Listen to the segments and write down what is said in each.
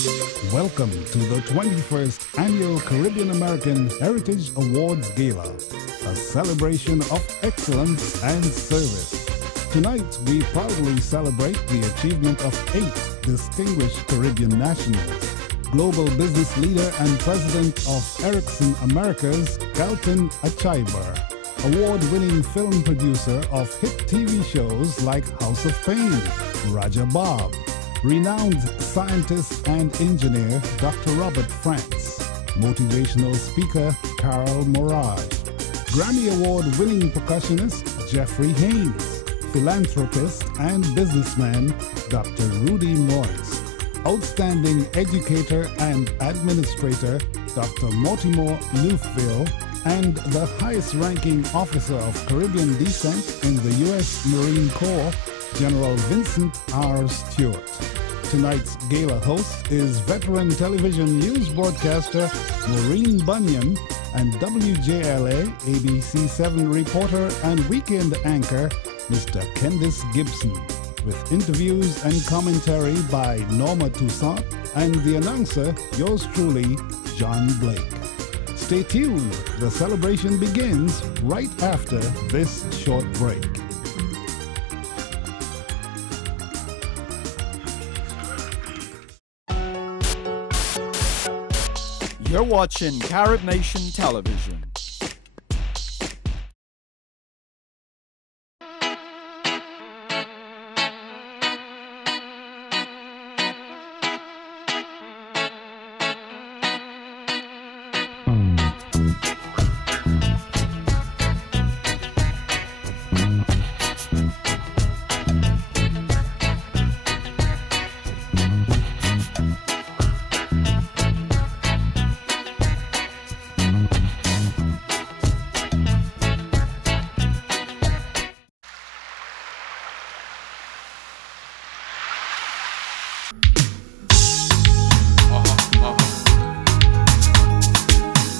Welcome to the 21st Annual Caribbean American Heritage Awards Gala, a celebration of excellence and service. Tonight, we proudly celebrate the achievement of 8 distinguished Caribbean nationals. Global business leader and president of Ericsson Americas, Galton Achaiber. Award-winning film producer of hit TV shows like House of Pain, Raja Bob. Renowned scientist and engineer, Dr. Robert France. Motivational speaker, Carol Moraj. Grammy Award-winning percussionist, Jeffrey Haynes. Philanthropist and businessman, Dr. Rudy Moyes. Outstanding educator and administrator, Dr. Mortimer Neufville, and the highest-ranking officer of Caribbean descent in the U.S. Marine Corps, General Vincent R. Stewart. Tonight's gala host is veteran television news broadcaster Maureen Bunyan and WJLA ABC7 reporter and weekend anchor Mr. Candice Gibson, with interviews and commentary by Norma Toussaint and the announcer, yours truly, John Blake. Stay tuned. The celebration begins right after this short break. You're watching CaribNation Television.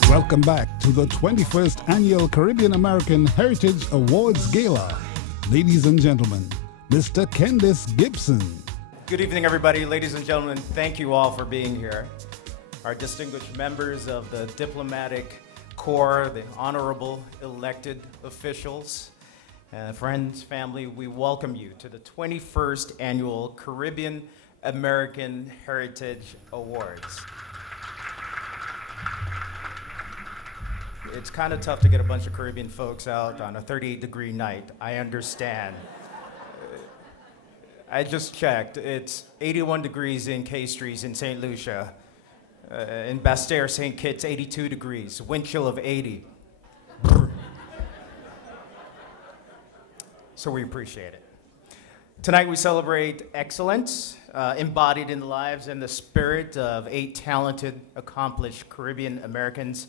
Welcome back to the 21st Annual Caribbean American Heritage Awards Gala. Ladies and gentlemen, Mr. Candice Gibson. Good evening, everybody. Ladies and gentlemen, thank you all for being here. Our distinguished members of the diplomatic corps, the honorable elected officials, friends, family, we welcome you to the 21st Annual Caribbean American Heritage Awards. It's kind of tough to get a bunch of Caribbean folks out on a 38-degree night. I understand. I just checked. It's 81 degrees in Castries in St. Lucia. In Basse-Terre, St. Kitts, 82 degrees. Wind chill of 80. So we appreciate it. Tonight we celebrate excellence embodied in the lives and the spirit of 8 talented, accomplished Caribbean Americans.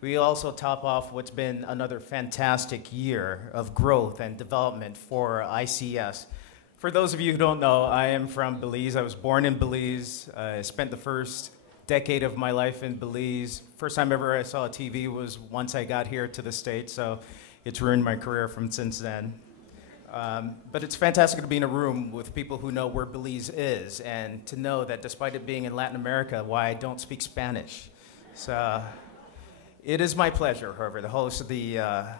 We also top off what's been another fantastic year of growth and development for ICS. For those of you who don't know, I am from Belize. I was born in Belize. I spent the first decade of my life in Belize. First time ever I saw a TV was once I got here to the States, so it's ruined my career from since then. But it's fantastic to be in a room with people who know where Belize is, and to know that despite it being in Latin America, why I don't speak Spanish. So. It is my pleasure, however, to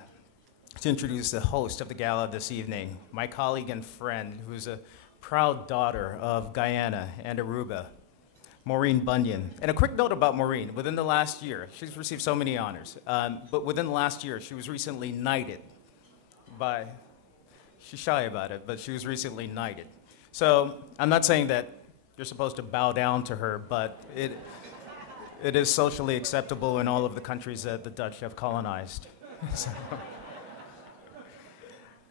introduce the host of the gala this evening, my colleague and friend, who's a proud daughter of Guyana and Aruba, Maureen Bunyan. And a quick note about Maureen. Within the last year, she's received so many honors, but within the last year, she was recently knighted by, she's shy about it, but she was recently knighted. So I'm not saying that you're supposed to bow down to her, but it is socially acceptable in all of the countries that the Dutch have colonized.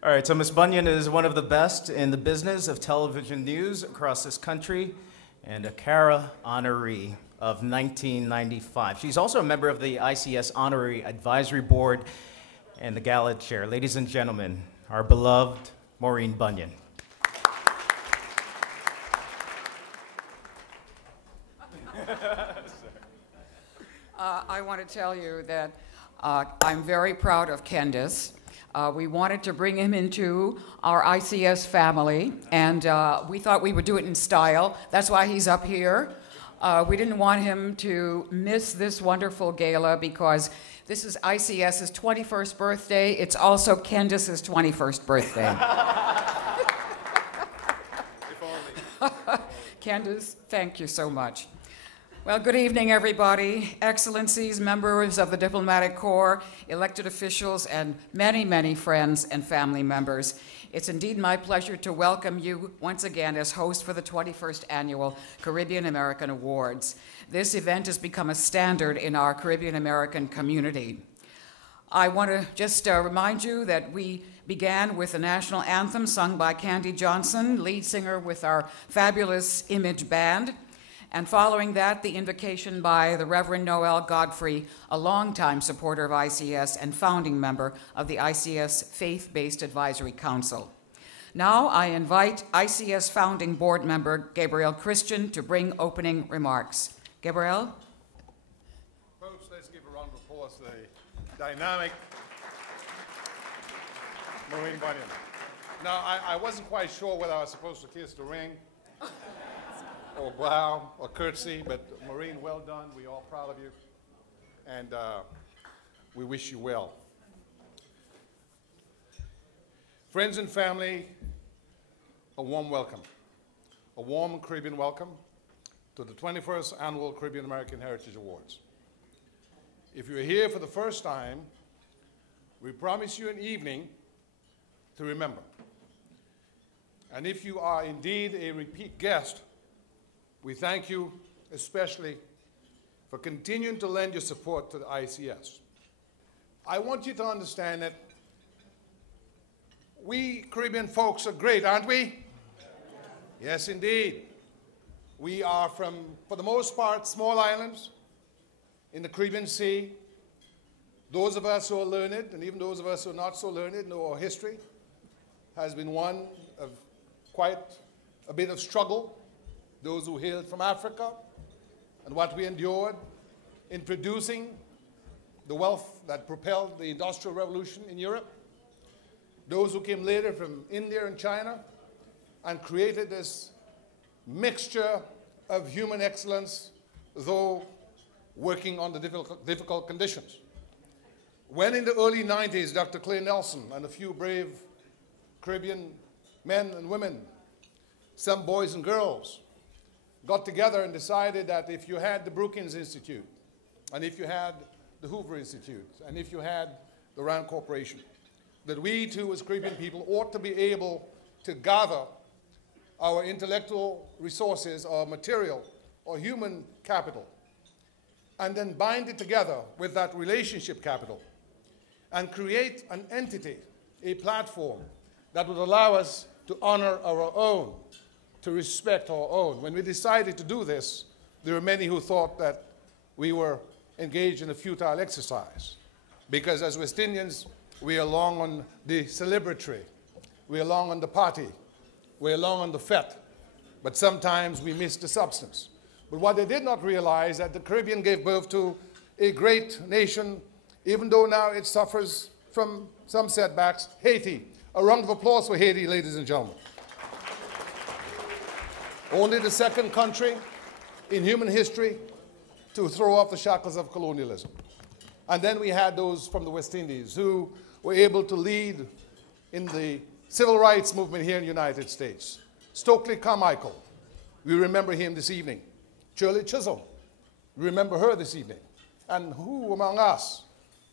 All right, so Ms. Bunyan is one of the best in the business of television news across this country and a Carah honoree of 1995. She's also a member of the ICS Honorary Advisory Board and the Gala Chair. Ladies and gentlemen, our beloved Maureen Bunyan. I want to tell you that I'm very proud of Candice. We wanted to bring him into our ICS family, and we thought we would do it in style. That's why he's up here. We didn't want him to miss this wonderful gala because this is ICS's 21st birthday. It's also Candace's 21st birthday. Candace, thank you so much. Well, good evening, everybody. Excellencies, members of the Diplomatic Corps, elected officials, and many, many friends and family members. It's indeed my pleasure to welcome you once again as host for the 21st Annual Caribbean American Awards. This event has become a standard in our Caribbean American community. I want to just remind you that we began with the national anthem sung by Candy Johnson, lead singer with our fabulous Image Band. And following that, the invocation by the Reverend Noel Godfrey, a longtime supporter of ICS and founding member of the ICS Faith-Based Advisory Council. Now I invite ICS founding board member Gabriel Christian to bring opening remarks. Gabriel? Folks, let's give a round of applause to the dynamic Maureen Bunyan. Now, I wasn't quite sure whether I was supposed to kiss the ring or bow or curtsy, but Maureen, well done. We're all proud of you, and we wish you well. Friends and family, a warm welcome, a warm Caribbean welcome to the 21st Annual Caribbean American Heritage Awards. If you're here for the first time, we promise you an evening to remember. And if you are indeed a repeat guest, we thank you especially for continuing to lend your support to the ICS. I want you to understand that we Caribbean folks are great, aren't we? Yes, indeed. We are from, for the most part, small islands in the Caribbean Sea. Those of us who are learned, and even those of us who are not so learned, know our history has been one of quite a bit of struggle. Those who hailed from Africa and what we endured in producing the wealth that propelled the Industrial Revolution in Europe. Those who came later from India and China and created this mixture of human excellence, though working under difficult conditions. When in the early 90s, Dr. Clay Nelson and a few brave Caribbean men and women, some boys and girls, got together and decided that if you had the Brookings Institute, and if you had the Hoover Institute, and if you had the Rand Corporation, that we too as Caribbean people ought to be able to gather our intellectual resources, our material, or human capital, and then bind it together with that relationship capital, and create an entity, a platform, that would allow us to honor our own, to respect our own. When we decided to do this, there were many who thought that we were engaged in a futile exercise, because as West Indians, we are long on the celebratory, we are long on the party, we are long on the fete, but sometimes we miss the substance. But what they did not realize that the Caribbean gave birth to a great nation, even though now it suffers from some setbacks, Haiti. A round of applause for Haiti, ladies and gentlemen. Only the second country in human history to throw off the shackles of colonialism. And then we had those from the West Indies who were able to lead in the civil rights movement here in the United States. Stokely Carmichael, we remember him this evening. Shirley Chisholm, we remember her this evening. And who among us,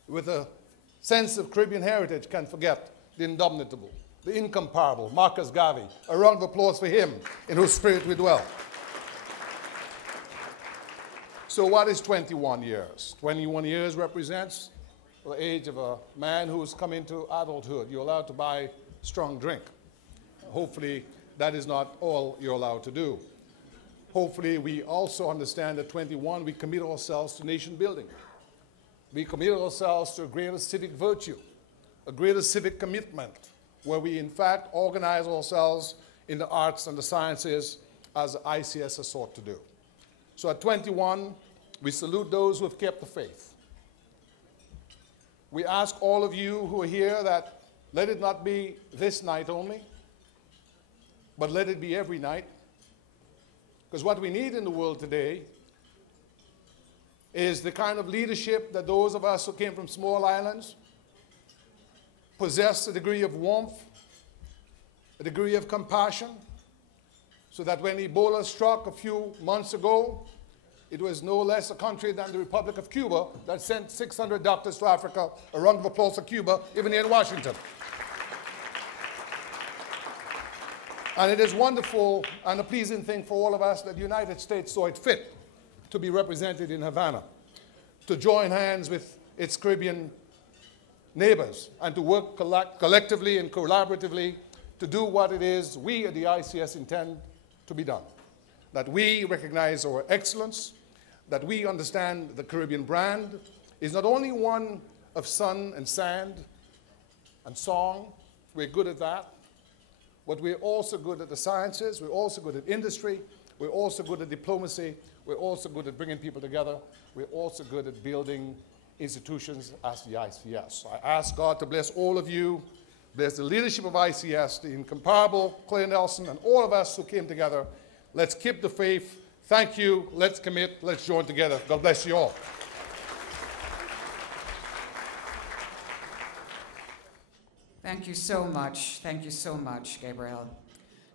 with a sense of Caribbean heritage, can forget the indomitable, the incomparable Marcus Garvey? A round of applause for him, in whose spirit we dwell. So what is 21 years? 21 years represents the age of a man who's come into adulthood. You're allowed to buy strong drink. Hopefully, that is not all you're allowed to do. Hopefully, we also understand that 21, we commit ourselves to nation building. We commit ourselves to a greater civic virtue, a greater civic commitment, where we in fact organize ourselves in the arts and the sciences as ICS has sought to do. So at 21, we salute those who have kept the faith. We ask all of you who are here that let it not be this night only, but let it be every night. Because what we need in the world today is the kind of leadership that those of us who came from small islands possess, a degree of warmth, a degree of compassion, so that when Ebola struck a few months ago, it was no less a country than the Republic of Cuba that sent 600 doctors to Africa. A round of applause for Cuba, even here in Washington. And it is wonderful and a pleasing thing for all of us that the United States saw it fit to be represented in Havana, to join hands with its Caribbean neighbors, and to work collectively and collaboratively to do what it is we at the ICS intend to be done. That we recognize our excellence, that we understand the Caribbean brand is not only one of sun and sand and song, we're good at that, but we're also good at the sciences, we're also good at industry, we're also good at diplomacy, we're also good at bringing people together, we're also good at building institutions as the ICS. I ask God to bless all of you, bless the leadership of ICS, the incomparable Claire Nelson, and all of us who came together. Let's keep the faith. Thank you. Let's commit. Let's join together. God bless you all. Thank you so much. Thank you so much, Gabriel.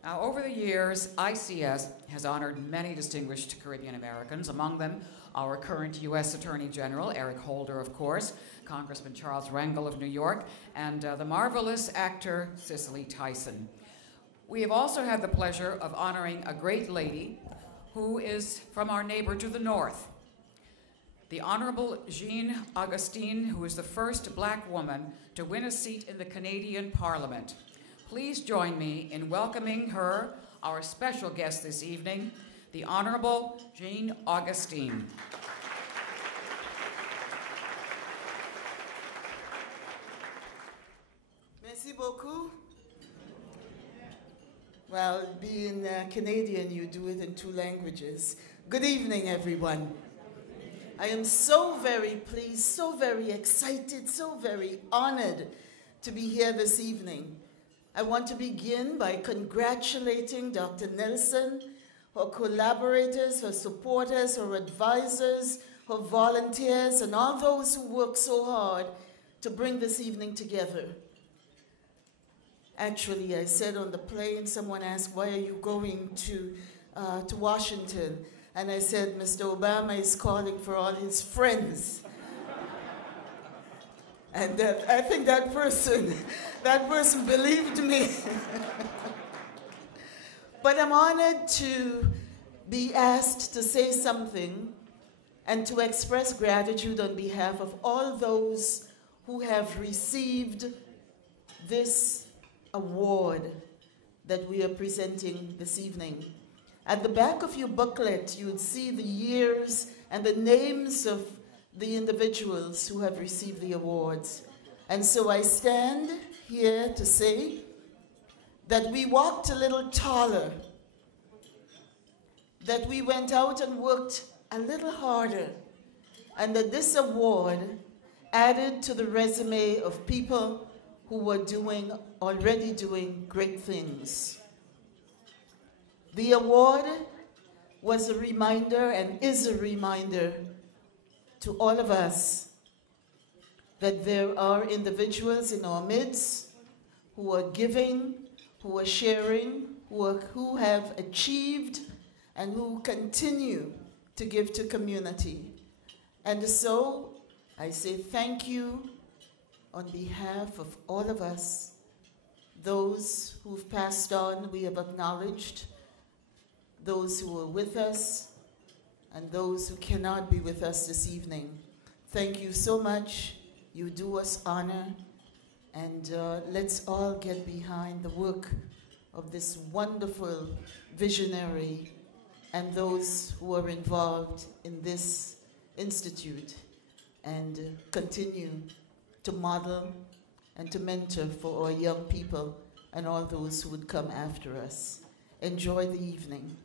Now, over the years, ICS has honored many distinguished Caribbean Americans, among them our current U.S. Attorney General, Eric Holder, of course, Congressman Charles Rangel of New York, and the marvelous actor Cicely Tyson. We have also had the pleasure of honoring a great lady who is from our neighbor to the north, the Honorable Jean Augustine, who is the first black woman to win a seat in the Canadian Parliament. Please join me in welcoming her, our special guest this evening, the Honorable Jean Augustine. Merci beaucoup. Well, being Canadian, you do it in 2 languages. Good evening, everyone. I am so very pleased, so very excited, so very honored to be here this evening. I want to begin by congratulating Dr. Nelson, her collaborators, her supporters, her advisors, her volunteers, and all those who work so hard to bring this evening together. Actually, I said on the plane, someone asked, why are you going to Washington? And I said, Mr. Obama is calling for all his friends. And I think that person believed me. But I'm honored to be asked to say something and to express gratitude on behalf of all those who have received this award that we are presenting this evening. At the back of your booklet, you would see the years and the names of the individuals who have received the awards. And so I stand here to say that we walked a little taller, that we went out and worked a little harder, and that this award added to the resume of people who were already doing great things. The award was a reminder and is a reminder to all of us that there are individuals in our midst who are giving, who are sharing, who have achieved, and who continue to give to community. And so I say thank you on behalf of all of us. Those who've passed on, we have acknowledged. Those who are with us, and those who cannot be with us this evening. Thank you so much. You do us honor, and let's all get behind the work of this wonderful visionary and those who are involved in this institute, and continue to model and to mentor for our young people and all those who would come after us. Enjoy the evening.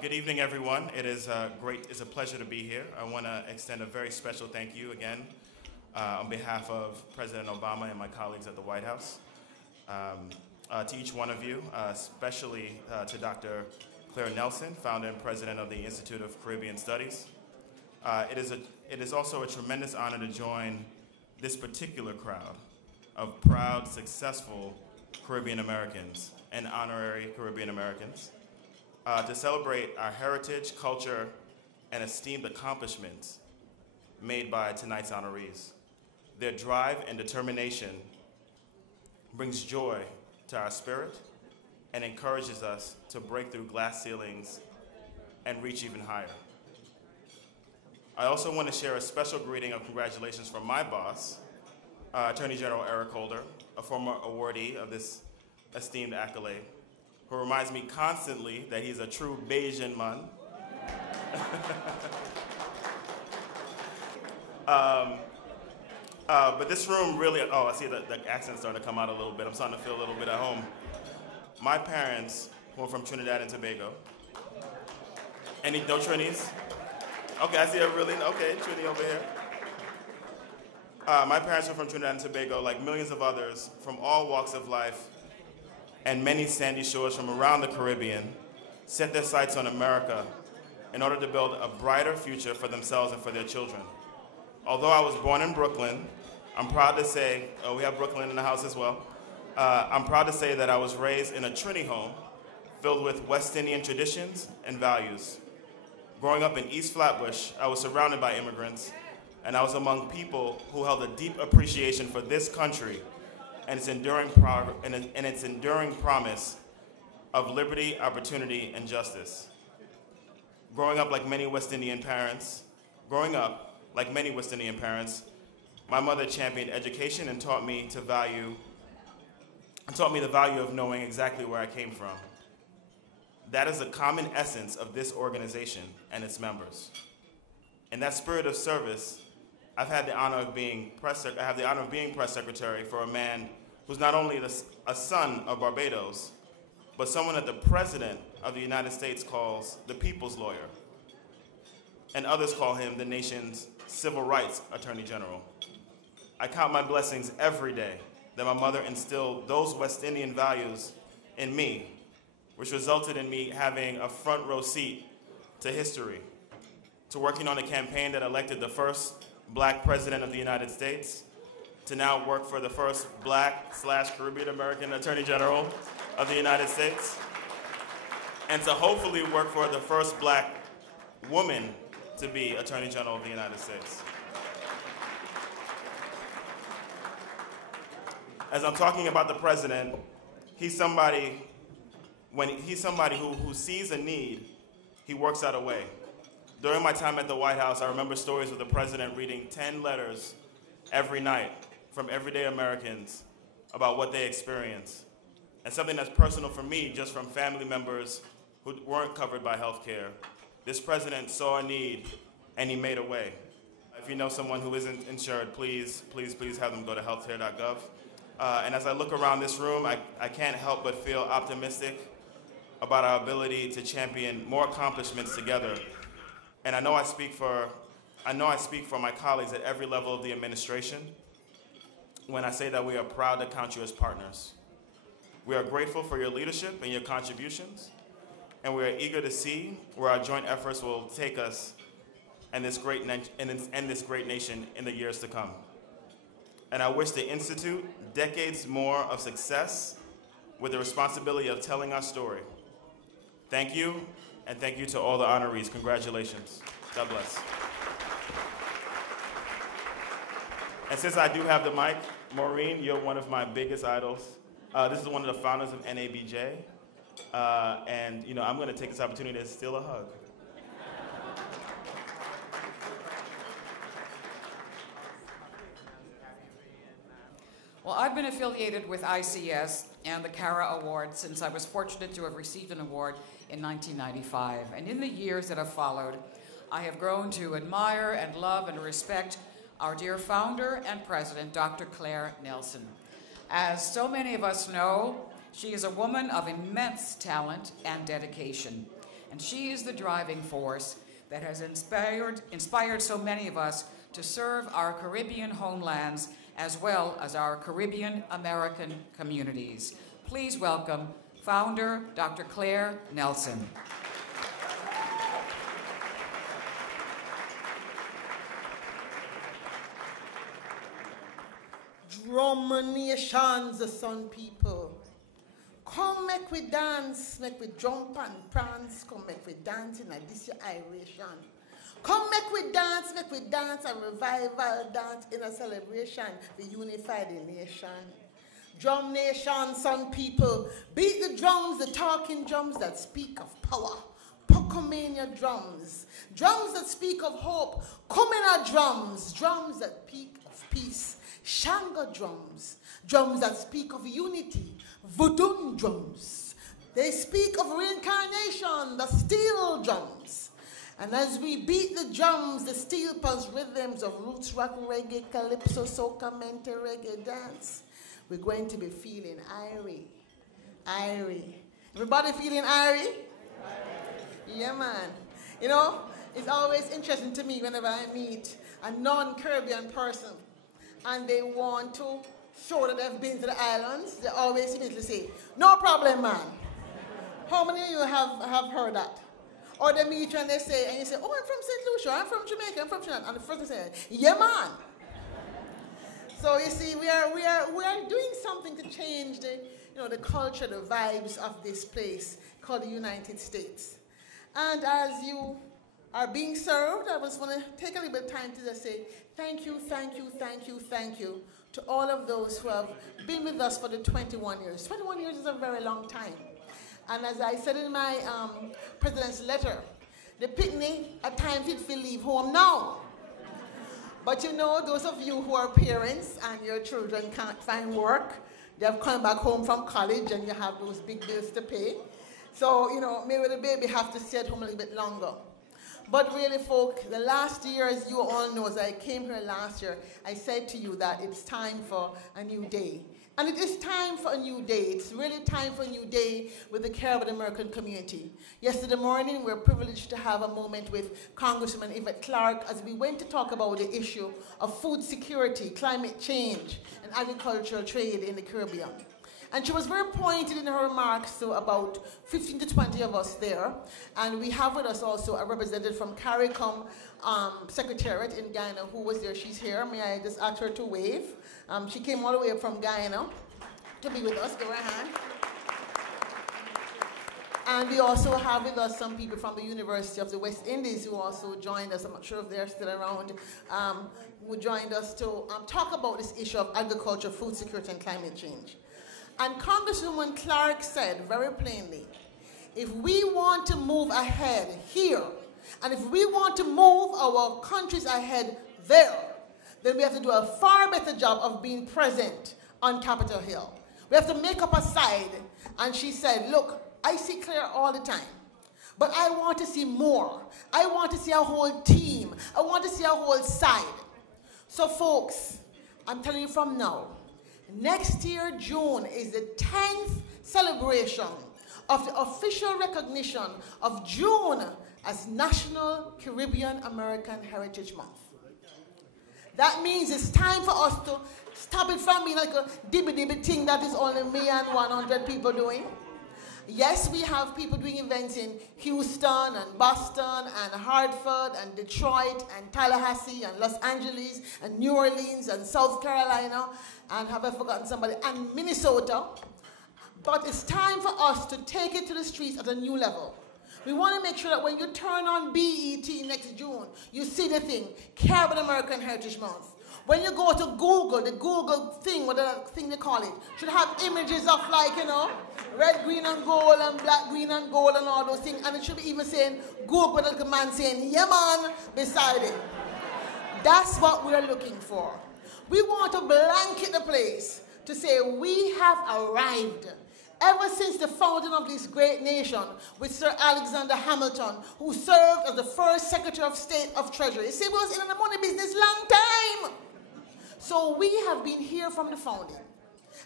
Good evening, everyone. It's a pleasure to be here. I want to extend a very special thank you again on behalf of President Obama and my colleagues at the White House. to each one of you, especially to Dr. Claire Nelson, founder and president of the Institute of Caribbean Studies. It is also a tremendous honor to join this particular crowd of proud, successful Caribbean Americans and honorary Caribbean Americans to celebrate our heritage, culture, and esteemed accomplishments made by tonight's honorees. Their drive and determination brings joy to our spirit and encourages us to break through glass ceilings and reach even higher. I also want to share a special greeting of congratulations from my boss, Attorney General Eric Holder, a former awardee of this esteemed accolade, who reminds me constantly that he's a true Bayesian man. But this room really, I see the accent's starting to come out a little bit. I'm starting to feel a little bit at home. My parents were from Trinidad and Tobago. No Trinis? Okay, I see a really, okay, Trini over here. My parents were from Trinidad and Tobago, like millions of others from all walks of life, and many sandy shores from around the Caribbean set their sights on America in order to build a brighter future for themselves and for their children. Although I was born in Brooklyn, I'm proud to say, we have Brooklyn in the house as well. I'm proud to say that I was raised in a Trini home filled with West Indian traditions and values. Growing up in East Flatbush, I was surrounded by immigrants, and I was among people who held a deep appreciation for this country and its enduring promise of liberty, opportunity, and justice. Growing up like many West Indian parents, my mother championed education and taught me the value of knowing exactly where I came from. That is a common essence of this organization and its members. In that spirit of service, I have the honor of being press secretary for a man who's not only a son of Barbados, but someone that the President of the United States calls the people's lawyer, and others call him the nation's civil rights attorney general. I count my blessings every day that my mother instilled those West Indian values in me, which resulted in me having a front row seat to history, to working on a campaign that elected the first Black president of the United States, to now work for the first Black/Caribbean American Attorney General of the United States, and to hopefully work for the first Black woman to be Attorney General of the United States. As I'm talking about the president, he's somebody who sees a need, he works out a way. During my time at the White House, I remember stories of the president reading 10 letters every night from everyday Americans about what they experience. And something that's personal for me, just from family members who weren't covered by health care. This president saw a need, and he made a way. If you know someone who isn't insured, please have them go to healthcare.gov. And as I look around this room, I can't help but feel optimistic about our ability to champion more accomplishments together. And I know I speak for my colleagues at every level of the administration when I say that we are proud to count you as partners. We are grateful for your leadership and your contributions, and we are eager to see where our joint efforts will take us and this great nation in the years to come. And I wish the Institute decades more of success with the responsibility of telling our story. Thank you, and thank you to all the honorees. Congratulations. God bless. And since I do have the mic, Maureen, you're one of my biggest idols. This is one of the founders of NABJ. And I'm going to take this opportunity to steal a hug. Well, I've been affiliated with ICS and the Carah Awards since I was fortunate to have received an award in 1995. And in the years that have followed, I have grown to admire and love and respect our dear founder and president, Dr. Claire Nelson. As so many of us know, she is a woman of immense talent and dedication. And she is the driving force that has inspired so many of us to serve our Caribbean homelands as well as our Caribbean American communities. please welcome founder Dr. Claire Nelson. Drum nations, son people. Come make we dance, make we jump and prance, come make we dance in this iration. Come make we dance, a revival dance in a celebration, we unify the nation. Drum nation, son people, beat the drums, the talking drums that speak of power. Pocomania drums, drums that speak of hope. Come in our drums, drums that speak of peace. Shanga drums, drums that speak of unity. Voodoo drums, they speak of reincarnation, the steel drums. And as we beat the drums, the steel pulse rhythms of roots, rock, reggae, calypso, soca, mente, reggae dance, we're going to be feeling irie. Irie. Everybody feeling irie? Yeah, man. You know, it's always interesting to me whenever I meet a non-Caribbean person and they want to show that they've been to the islands, they always immediately say, no problem, man. How many of you have heard that? Or they meet you and they say, and you say, oh, I'm from St. Lucia, I'm from Jamaica, I'm from Trinidad. And the first thing they say, yeah, man. So you see, we are doing something to change the culture, the vibes of this place called the United States. And as you are being served, I just want to take a little bit of time to just say thank you, thank you, thank you, thank you to all of those who have been with us for the 21 years. 21 years is a very long time. And as I said in my president's letter, the picnic at times it will leave home now. But you know, those of you who are parents and your children can't find work, they have come back home from college and you have those big bills to pay. So, you know, maybe the baby have to stay at home a little bit longer. But really, folk, the last year, as you all know, as I came here last year, I said to you that it's time for a new day. And it is time for a new day. It's really time for a new day with the Caribbean American community. Yesterday morning, we were privileged to have a moment with Congresswoman Yvette Clarke as we went to talk about the issue of food security, climate change, and agricultural trade in the Caribbean. And she was very pointed in her remarks to about 15 to 20 of us there. And we have with us also a representative from CARICOM Secretariat in Guyana who was there. She's here. May I just ask her to wave? She came all the way up from Guyana to be with us. Give her a hand. And we also have with us some people from the University of the West Indies who also joined us. I'm not sure if they're still around. Who joined us to talk about this issue of agriculture, food security, and climate change. And Congresswoman Clarke said very plainly, if we want to move ahead here, and if we want to move our countries ahead there, then we have to do a far better job of being present on Capitol Hill. We have to make up a side. And she said, look, I see Claire all the time, but I want to see more. I want to see a whole team. I want to see a whole side. So folks, I'm telling you from now, next year, June, is the 10th celebration of the official recognition of June as National Caribbean American Heritage Month. That means it's time for us to stop it from being like a dibby-dibby thing that is only me and 100 people doing. Yes, we have people doing events in Houston and Boston and Hartford and Detroit and Tallahassee and Los Angeles and New Orleans and South Carolina and have I forgotten somebody, and Minnesota. But it's time for us to take it to the streets at a new level. We want to make sure that when you turn on BET next June, you see the thing, Caribbean American Heritage Month. When you go to Google, the Google thing, whatever thing they call it, should have images of like, you know, red, green, and gold, and black, green, and gold, and all those things. And it should be even saying, Google, with a little man saying, yeah, man, beside it. That's what we're looking for. We want to blanket the place to say we have arrived. Ever since the founding of this great nation with Sir Alexander Hamilton, who served as the first Secretary of State of Treasury. You see, we was in the money business long time. So we have been here from the founding.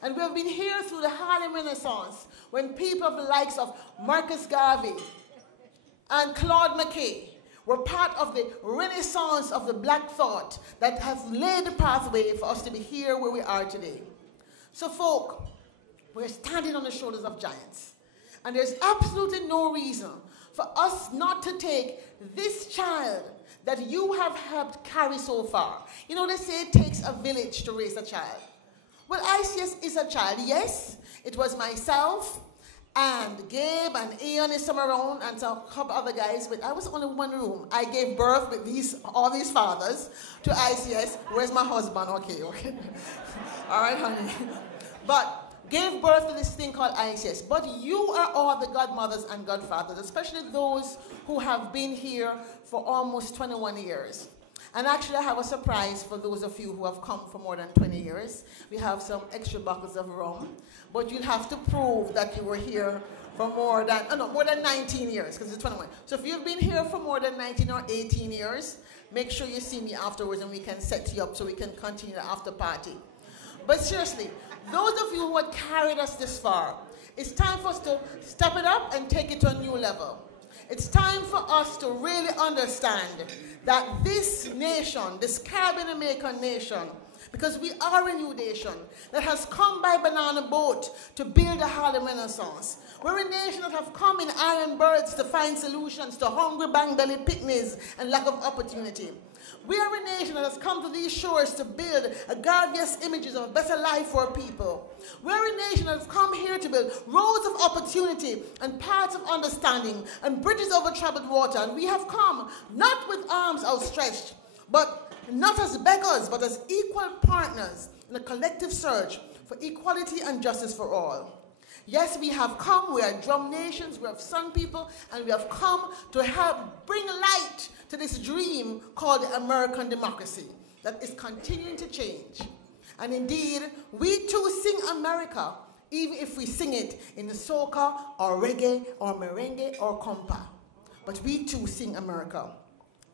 And we have been here through the Harlem Renaissance, when people of the likes of Marcus Garvey and Claude McKay were part of the renaissance of the black thought that has laid the pathway for us to be here where we are today. So folk, We're standing on the shoulders of giants. And there's absolutely no reason for us not to take this child that you have helped carry so far. You know, they say it takes a village to raise a child. Well, ICS is a child, yes. It was myself and Gabe and Ian is somewhere around and some couple other guys, but I was only in one room. I gave birth with all these fathers to ICS. Where's my husband? Okay. All right, honey. But gave birth to this thing called ICS. But you are all the godmothers and godfathers, especially those who have been here for almost 21 years. And actually, I have a surprise for those of you who have come for more than 20 years. We have some extra bottles of rum, but you'll have to prove that you were here for more than 19 years, because it's 21. So if you've been here for more than 19 or 18 years, make sure you see me afterwards and we can set you up so we can continue the after party. But seriously, those of you who have carried us this far, it's time for us to step it up and take it to a new level. It's time for us to really understand that this nation, this Caribbean American nation, because we are a new nation that has come by banana boat to build a Harlem Renaissance. We're a nation that have come in iron birds to find solutions to hungry bang-belly picnics and lack of opportunity. We are a nation that has come to these shores to build a gorgeous images of a better life for people. We're a nation that has come here to build roads of opportunity and paths of understanding and bridges over troubled water. And we have come not with arms outstretched, but not as beggars, but as equal partners in a collective search for equality and justice for all. Yes, we have come, we are drum nations, we have sun people, and we have come to help bring light to this dream called the American democracy that is continuing to change. And indeed, we too sing America, even if we sing it in the soca or reggae or merengue or compa. But we too sing America.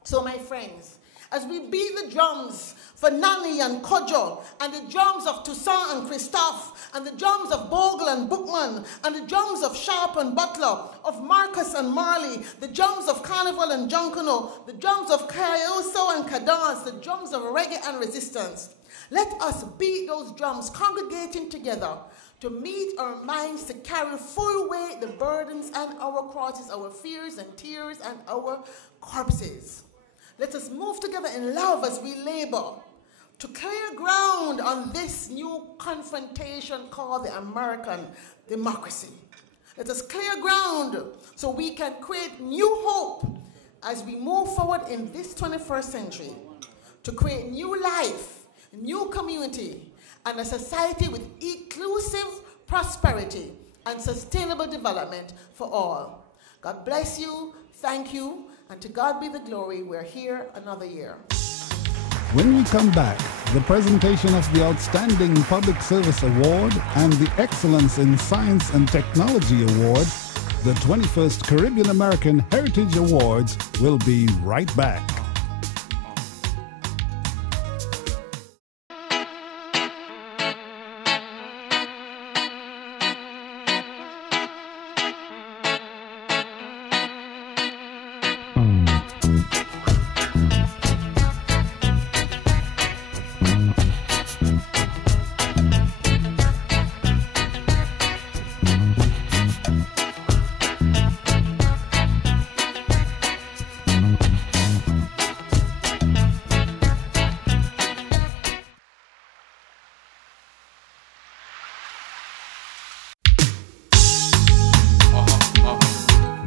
So my friends, as we beat the drums for Nani and Kojo, and the drums of Toussaint and Christophe, and the drums of Bogle and Bookman, and the drums of Sharp and Butler, of Marcus and Marley, the drums of Carnival and Junkanoo, the drums of Cayoso and Cadence, the drums of reggae and resistance. Let us beat those drums, congregating together to meet our minds to carry full weight the burdens and our crosses, our fears and tears and our corpses. Let us move together in love as we labor to clear ground on this new confrontation called the American democracy. Let us clear ground so we can create new hope as we move forward in this 21st century to create new life, new community, and a society with inclusive prosperity and sustainable development for all. God bless you, thank you, and to God be the glory. We're here another year. When we come back, the presentation of the Outstanding Public Service Award and the Excellence in Science and Technology Award, the 21st Caribbean American Heritage Awards, will be right back.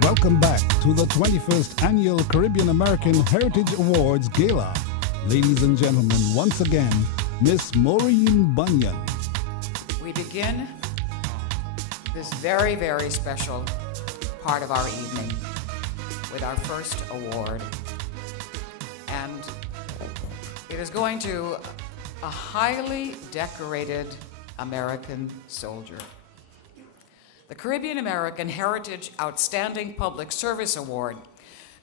Welcome back to the 21st Annual Caribbean American Heritage Awards Gala. Ladies and gentlemen, once again, Miss Maureen Bunyan. We begin this very, very special part of our evening with our first award. And it is going to a highly decorated American soldier. The Caribbean American Heritage Outstanding Public Service Award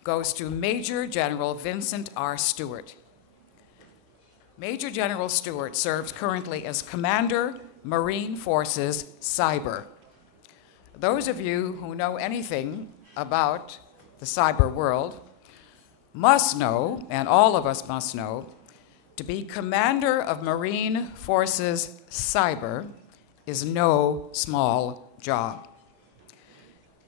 goes to Major General Vincent R. Stewart. Major General Stewart serves currently as Commander, Marine Forces, Cyber. Those of you who know anything about the cyber world must know, and all of us must know, to be Commander of Marine Forces, Cyber is no small job.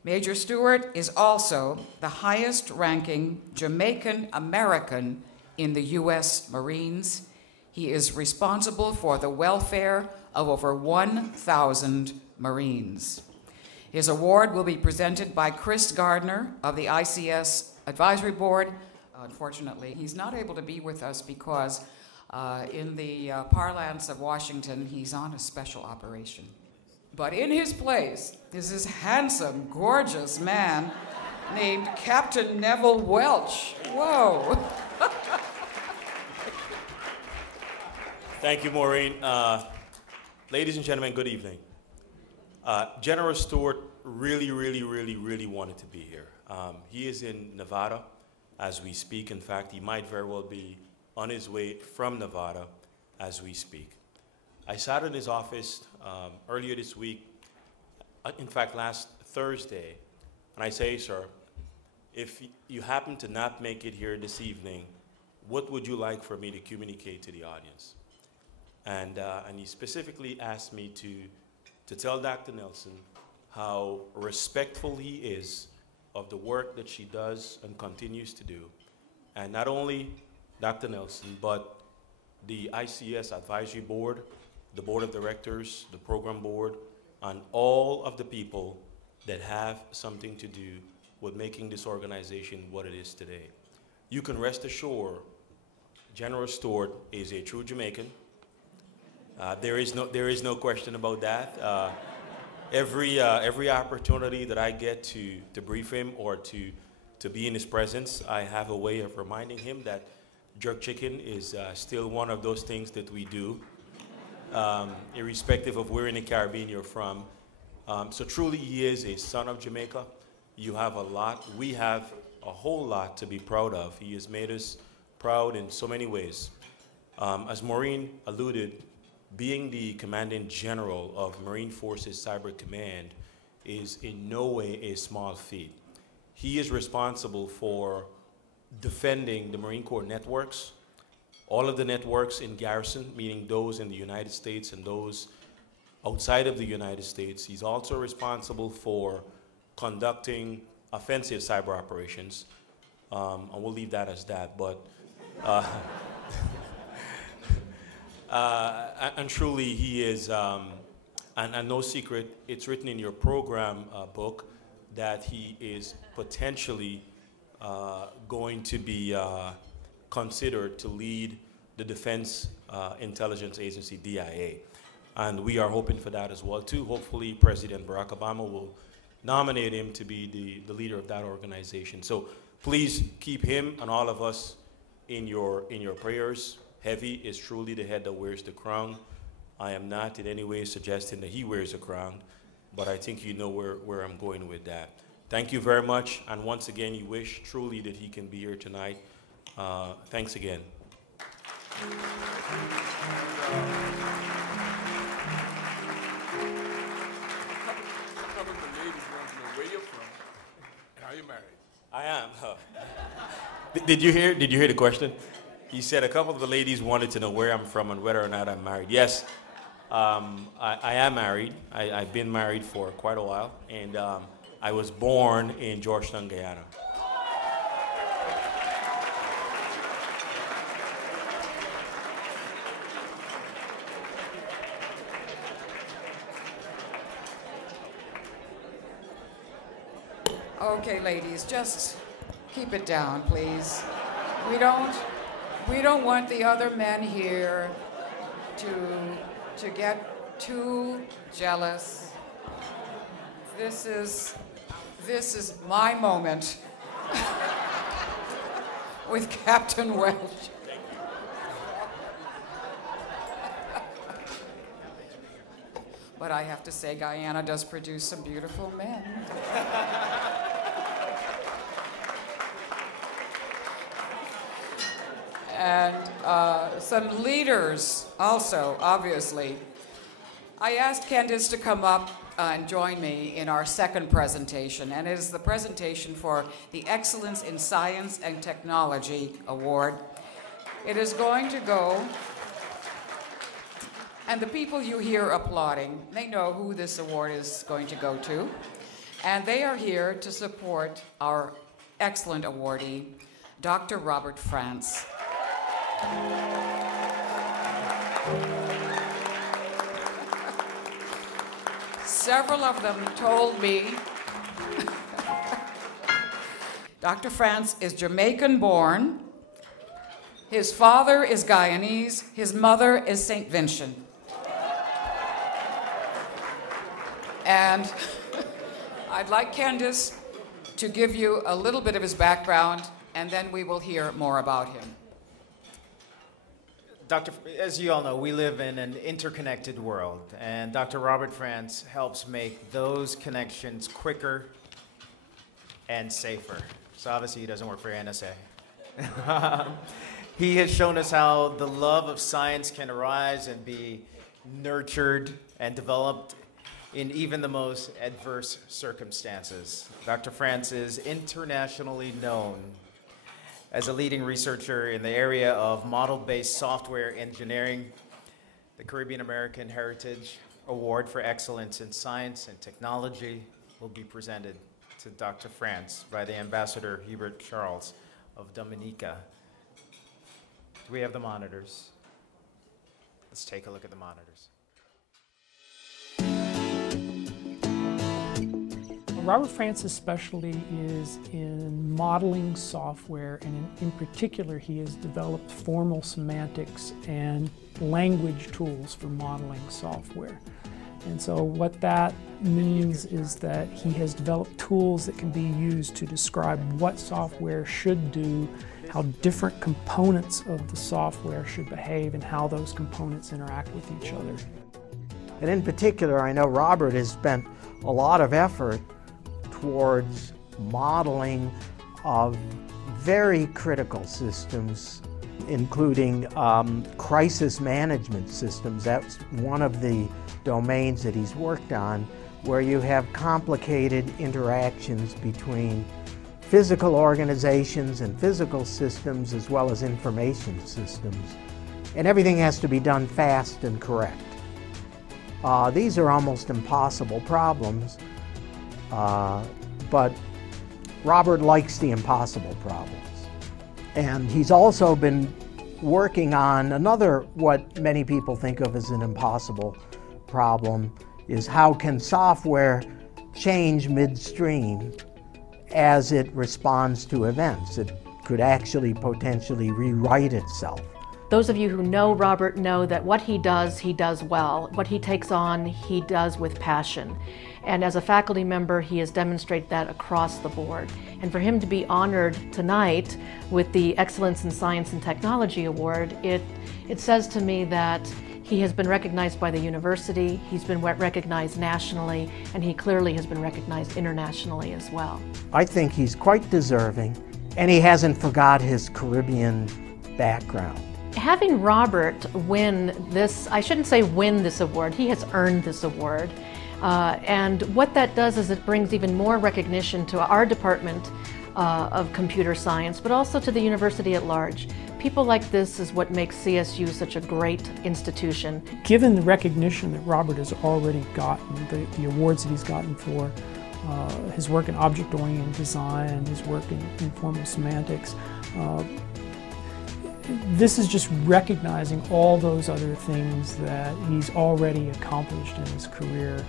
Major Stewart is also the highest-ranking Jamaican American in the U.S. Marines. He is responsible for the welfare of over 1,000 Marines. His award will be presented by Chris Gardner of the ICS Advisory Board. Unfortunately, he's not able to be with us because in the parlance of Washington, he's on a special operation. But in his place is this handsome, gorgeous man named Captain Neville Welch. Whoa. Thank you, Maureen. Ladies and gentlemen, good evening. General Stewart really wanted to be here. He is in Nevada as we speak. In fact, he might very well be on his way from Nevada as we speak. I sat in his office earlier this week, in fact, last Thursday, and I say, sir, if you happen to not make it here this evening, what would you like for me to communicate to the audience? And he specifically asked me to tell Dr. Nelson how respectful he is of the work that she does and continues to do. And not only Dr. Nelson, but the ICS Advisory Board, the Board of Directors, the Program Board, and all of the people that have something to do with making this organization what it is today. You can rest assured General Stewart is a true Jamaican. There is no question about that. Every opportunity that I get to brief him or to be in his presence, I have a way of reminding him that jerk chicken is still one of those things that we do, irrespective of where in the Caribbean you're from. So truly, he is a son of Jamaica. You have a lot. We have a whole lot to be proud of. He has made us proud in so many ways. As Maureen alluded, being the Commanding General of Marine Forces Cyber Command is in no way a small feat. He is responsible for defending the Marine Corps networks, all of the networks in garrison, meaning those in the United States and those outside of the United States. He's also responsible for conducting offensive cyber operations. And we'll leave that as that, but and truly he is, and no secret, it's written in your program book that he is potentially going to be considered to lead the Defense Intelligence Agency, DIA. And we are hoping for that as well too. Hopefully President Barack Obama will nominate him to be the leader of that organization. So please keep him and all of us in your prayers. Heavy is truly the head that wears the crown. I am not in any way suggesting that he wears a crown, but I think you know where I'm going with that. Thank you very much, and once again, you wish truly that he can be here tonight. Thanks again. A couple of the ladies want to know where you're from and are you married? I am. Did you hear the question? He said a couple of the ladies wanted to know where I'm from and whether or not I'm married. Yes, I am married. I've been married for quite a while, and I was born in Georgetown, Guyana. Okay, ladies, just keep it down, please. We don't want the other men here to get too jealous. This is my moment with Captain Welch. But I have to say, Guyana does produce some beautiful men. And some leaders also, obviously. I asked Candice to come up and join me in our second presentation, and it is the presentation for the Excellence in Science and Technology Award. It is going to go And the people you hear applauding, they know who this award is going to go to. And they are here to support our excellent awardee, Dr. Robert France. Several of them told me Dr. France is Jamaican-born. His father is Guyanese. His mother is St. Vincent. And I'd like Candace to give you a little bit of his background, and then we will hear more about him. As you all know, we live in an interconnected world, and Dr. Robert France helps make those connections quicker and safer. So obviously he doesn't work for NSA. He has shown us how the love of science can arise and be nurtured and developed in even the most adverse circumstances. Dr. France is internationally known as a leading researcher in the area of model-based software engineering. The Caribbean American Heritage Award for Excellence in Science and Technology will be presented to Dr. France by the Ambassador Hubert Charles of Dominica. Do we have the monitors? Let's take a look at the monitors. Robert France's specialty is in modeling software, and in particular he has developed formal semantics and language tools for modeling software. And so what that means is that he has developed tools that can be used to describe what software should do, how different components of the software should behave, and how those components interact with each other. And in particular, I know Robert has spent a lot of effort towards modeling of very critical systems, including crisis management systems. That's one of the domains that he's worked on, where you have complicated interactions between physical organizations and physical systems, as well as information systems. And everything has to be done fast and correct. These are almost impossible problems. But Robert likes the impossible problems. And he's also been working on another, what many people think of as an impossible problem, is how can software change midstream as it responds to events. It could actually potentially rewrite itself. Those of you who know Robert know that what he does well. What he takes on, he does with passion. And as a faculty member, he has demonstrated that across the board. And for him to be honored tonight with the Excellence in Science and Technology Award, it says to me that he has been recognized by the university, he's been recognized nationally, and he clearly has been recognized internationally as well. I think he's quite deserving, and he hasn't forgot his Caribbean background. Having Robert win this, I shouldn't say win this award, he has earned this award. And what that does is it brings even more recognition to our department of computer science, but also to the university at large. People like this is what makes CSU such a great institution. Given the recognition that Robert has already gotten, the awards that he's gotten for his work in object-oriented design, his work in formal semantics, this is just recognizing all those other things that he's already accomplished in his career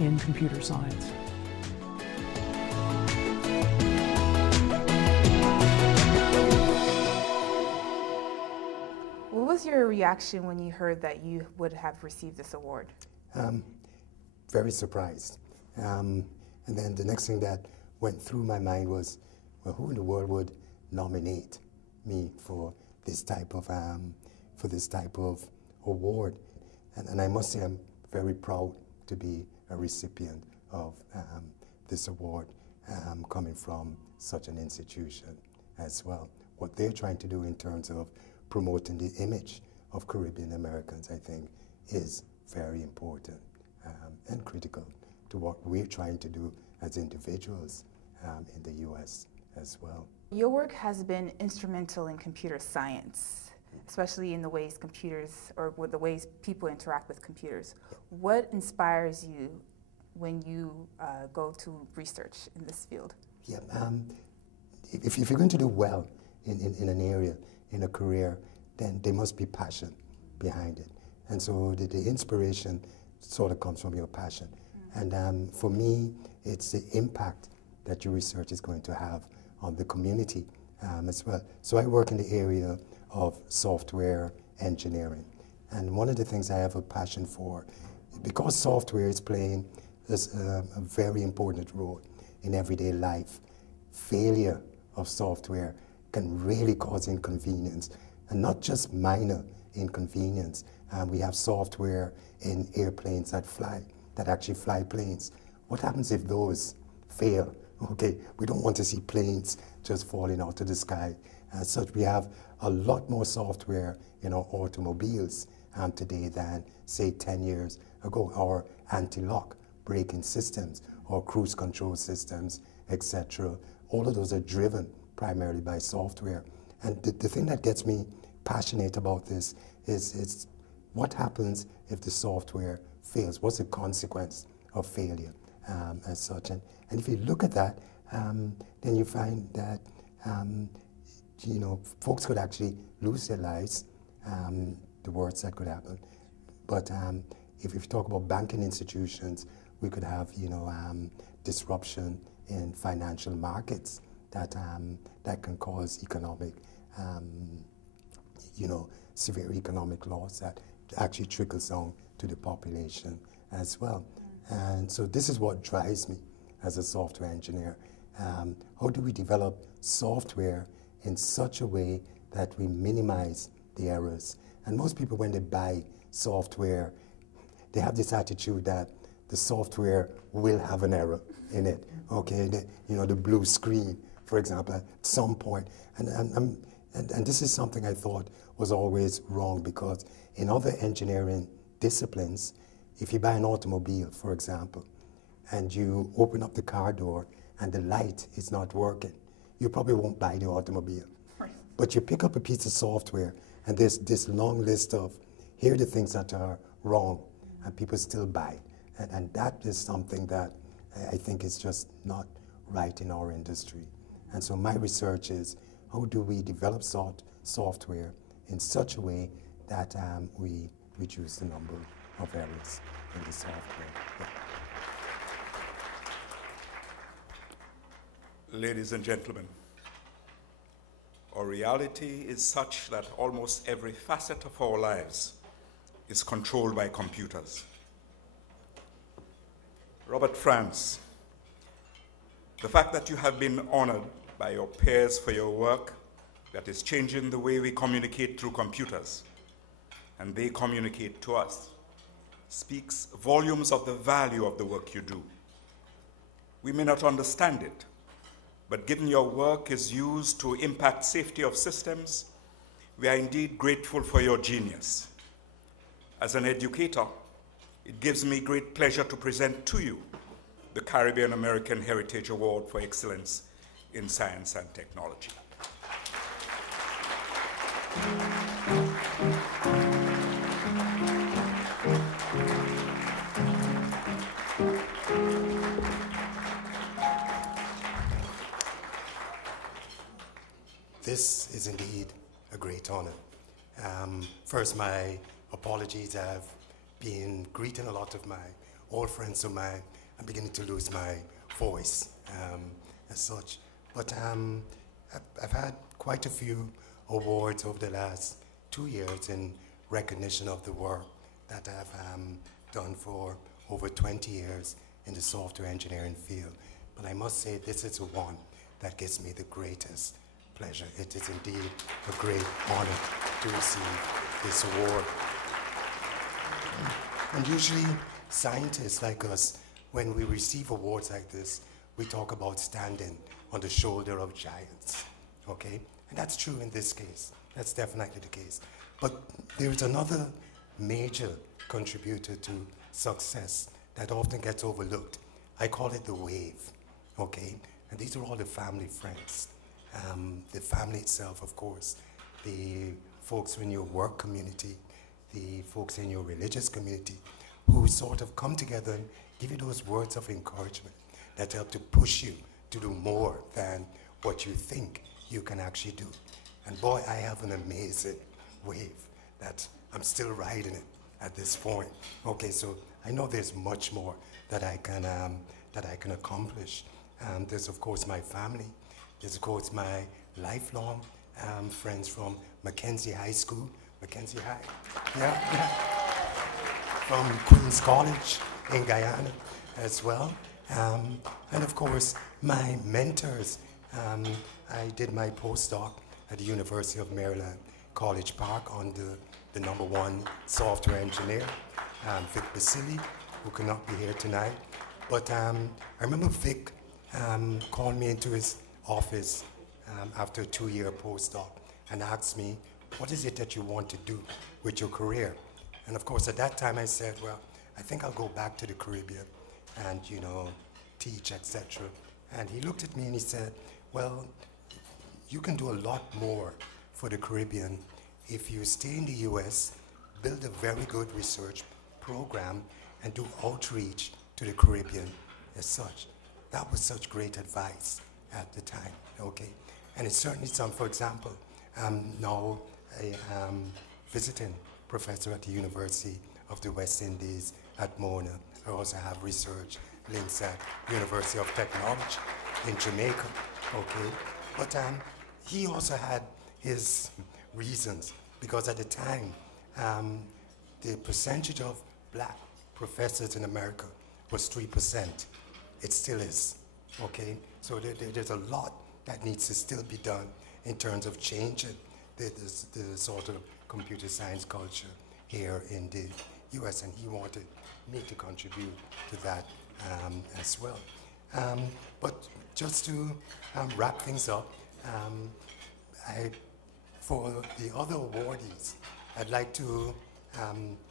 in computer science. What was your reaction when you heard that you would have received this award? Very surprised. And then the next thing that went through my mind was, well, who in the world would nominate me for this type of award? And I must say I'm very proud to be a recipient of this award, coming from such an institution as well. What they're trying to do in terms of promoting the image of Caribbean Americans, I think, is very important and critical to what we're trying to do as individuals in the U.S. as well. Your work has been instrumental in computer science. especially in the ways computers, or with the ways people interact with computers. What inspires you when you go to research in this field? Yeah, if you're going to do well in an area, in a career, then there must be passion behind it. And so the inspiration sort of comes from your passion. And for me, it's the impact that your research is going to have on the community as well. So I work in the area of software engineering. And one of the things I have a passion for, because software is playing a very important role in everyday life, failure of software can really cause inconvenience, and not just minor inconvenience. We have software in airplanes that actually fly planes. What happens if those fail? Okay, we don't want to see planes just falling out of the sky. As such, we have a lot more software in our automobiles today than, say, 10 years ago. Our anti-lock braking systems, or cruise control systems, etc. All of those are driven primarily by software. And the thing that gets me passionate about this is what happens if the software fails? What's the consequence of failure as such? And if you look at that, then you find that folks could actually lose their lives, the worst that could happen. But if you talk about banking institutions, we could have disruption in financial markets that can cause economic, severe economic loss that actually trickles down to the population as well. And so this is what drives me as a software engineer. How do we develop software in such a way that we minimize the errors? And most people, when they buy software, they have this attitude that the software will have an error in it. Okay, the blue screen, for example, at some point. And this is something I thought was always wrong, because in other engineering disciplines, if you buy an automobile, for example, and you open up the car door and the light is not working, you probably won't buy the automobile. Right. But you pick up a piece of software and there's this long list of, here are the things that are wrong, and people still buy. And that is something that I think is just not right in our industry. And so my research is, how do we develop software in such a way that we reduce the number of errors in the software? Yeah. Ladies and gentlemen, our reality is such that almost every facet of our lives is controlled by computers. Robert France, the fact that you have been honored by your peers for your work that is changing the way we communicate through computers, and they communicate to us, speaks volumes of the value of the work you do. We may not understand it, but given your work is used to impact safety of systems, we are indeed grateful for your genius. As an educator, it gives me great pleasure to present to you the Caribbean American Heritage Award for Excellence in Science and Technology. This is indeed a great honor. First, my apologies. I've been greeting a lot of my old friends of mine. I'm beginning to lose my voice as such. But I've had quite a few awards over the last 2 years in recognition of the work that I've done for over 20 years in the software engineering field. But I must say, this is the one that gives me the greatest pleasure. It is indeed a great honor to receive this award. And usually, scientists like us, when we receive awards like this, we talk about standing on the shoulder of giants, okay? And that's true in this case. That's definitely the case. But there is another major contributor to success that often gets overlooked. I call it the wave, okay? And these are all the family friends. The family itself, of course, the folks in your work community, the folks in your religious community, who sort of come together and give you those words of encouragement that help to push you to do more than what you think you can actually do. And boy, I have an amazing wave that I'm still riding it at this point. Okay, so I know there's much more that I can accomplish. There's of course my family. There's of course my lifelong friends from Mackenzie High School, Mackenzie High, yeah. From Queen's College in Guyana as well. And of course, my mentors. I did my postdoc at the University of Maryland, College Park, under the #1 software engineer, Vic Basili, who could not be here tonight. But I remember Vic called me into his office after a 2-year postdoc and asked me, what is it that you want to do with your career? And of course, at that time I said, well, I think I'll go back to the Caribbean and, you know, teach, etc. And he looked at me and he said, well, you can do a lot more for the Caribbean if you stay in the US, build a very good research program, and do outreach to the Caribbean as such. That was such great advice at the time, okay? And it's certainly some, for example, I'm now a visiting professor at the University of the West Indies at Mona. I also have research links at University of Technology in Jamaica, okay? But he also had his reasons, because at the time, the percentage of black professors in America was 3%. It still is, okay? So there's a lot that needs to still be done in terms of changing the sort of computer science culture here in the US, and he wanted me to contribute to that as well. But just to wrap things up, for the other awardees, I'd like to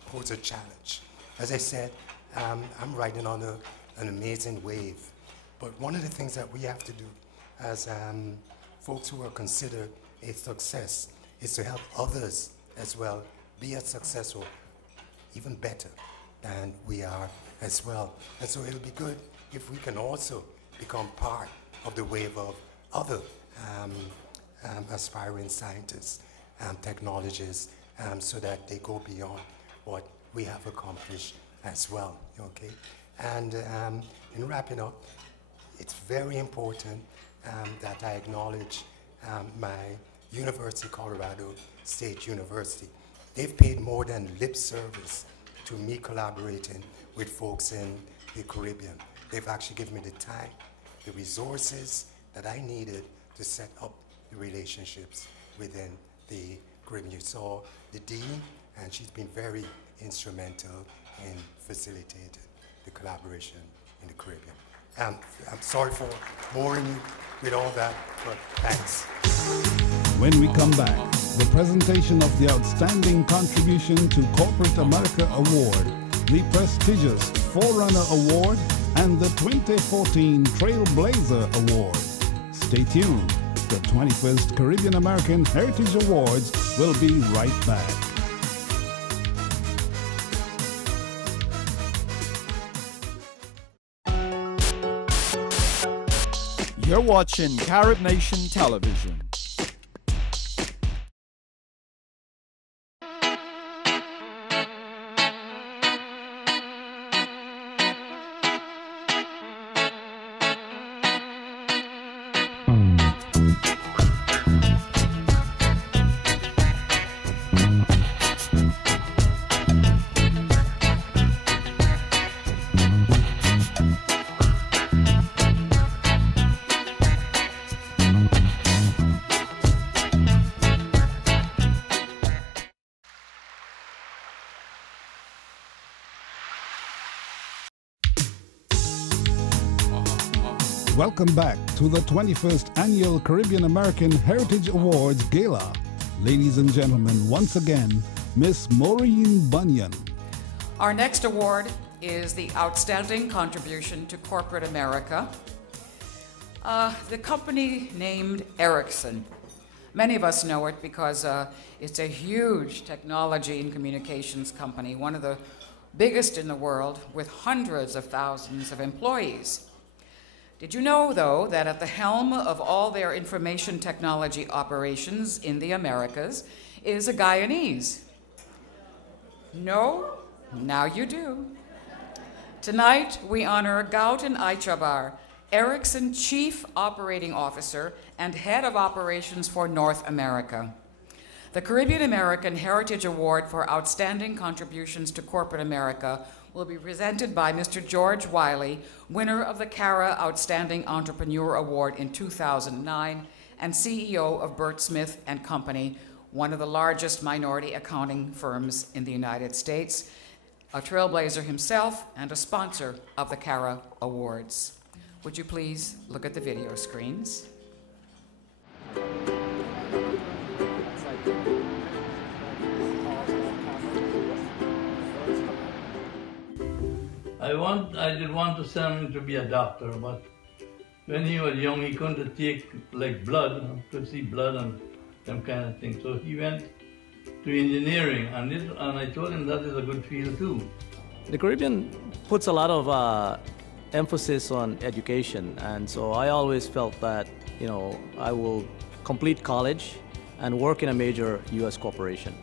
pose a challenge. As I said, I'm riding on an amazing wave, but one of the things that we have to do as folks who are considered a success is to help others as well be as successful, even better than we are as well. And so it'll be good if we can also become part of the wave of other aspiring scientists, technologists, so that they go beyond what we have accomplished as well, okay? And in wrapping up, it's very important that I acknowledge my University of Colorado State University. They've paid more than lip service to me collaborating with folks in the Caribbean. They've actually given me the time, the resources that I needed to set up the relationships within the Caribbean. You saw the dean, and she's been very instrumental in facilitating the collaboration in the Caribbean. I'm sorry for boring you with all that, but thanks. When we come back, the presentation of the Outstanding Contribution to Corporate America Award, the prestigious Forerunner Award, and the 2014 Trailblazer Award. Stay tuned. The 21st Caribbean American Heritage Awards will be right back. You're watching CaribNation Television. Welcome back to the 21st Annual Caribbean American Heritage Awards Gala. Ladies and gentlemen, once again, Miss Maureen Bunyan. Our next award is the Outstanding Contribution to Corporate America. The company named Ericsson Many of us know it because it's a huge technology and communications company, one of the biggest in the world, with hundreds of thousands of employees. Did you know, though, that at the helm of all their information technology operations in the Americas is a Guyanese? No? Now you do. Tonight, we honor Gautam Aichabar, Ericsson Chief Operating Officer and Head of Operations for North America. The Caribbean American Heritage Award for Outstanding Contributions to Corporate America will be presented by Mr. George Wiley, winner of the Carah Outstanding Entrepreneur Award in 2009 and CEO of Burt Smith and Company, one of the largest minority accounting firms in the United States, a trailblazer himself and a sponsor of the Carah Awards. Would you please look at the video screens? I did want to send him to be a doctor, but when he was young, he couldn't take like blood, to see blood and them kind of things. So he went to engineering, and I told him that is a good field too. The Caribbean puts a lot of emphasis on education, and so I always felt that, you know, I will complete college and work in a major U.S. corporation.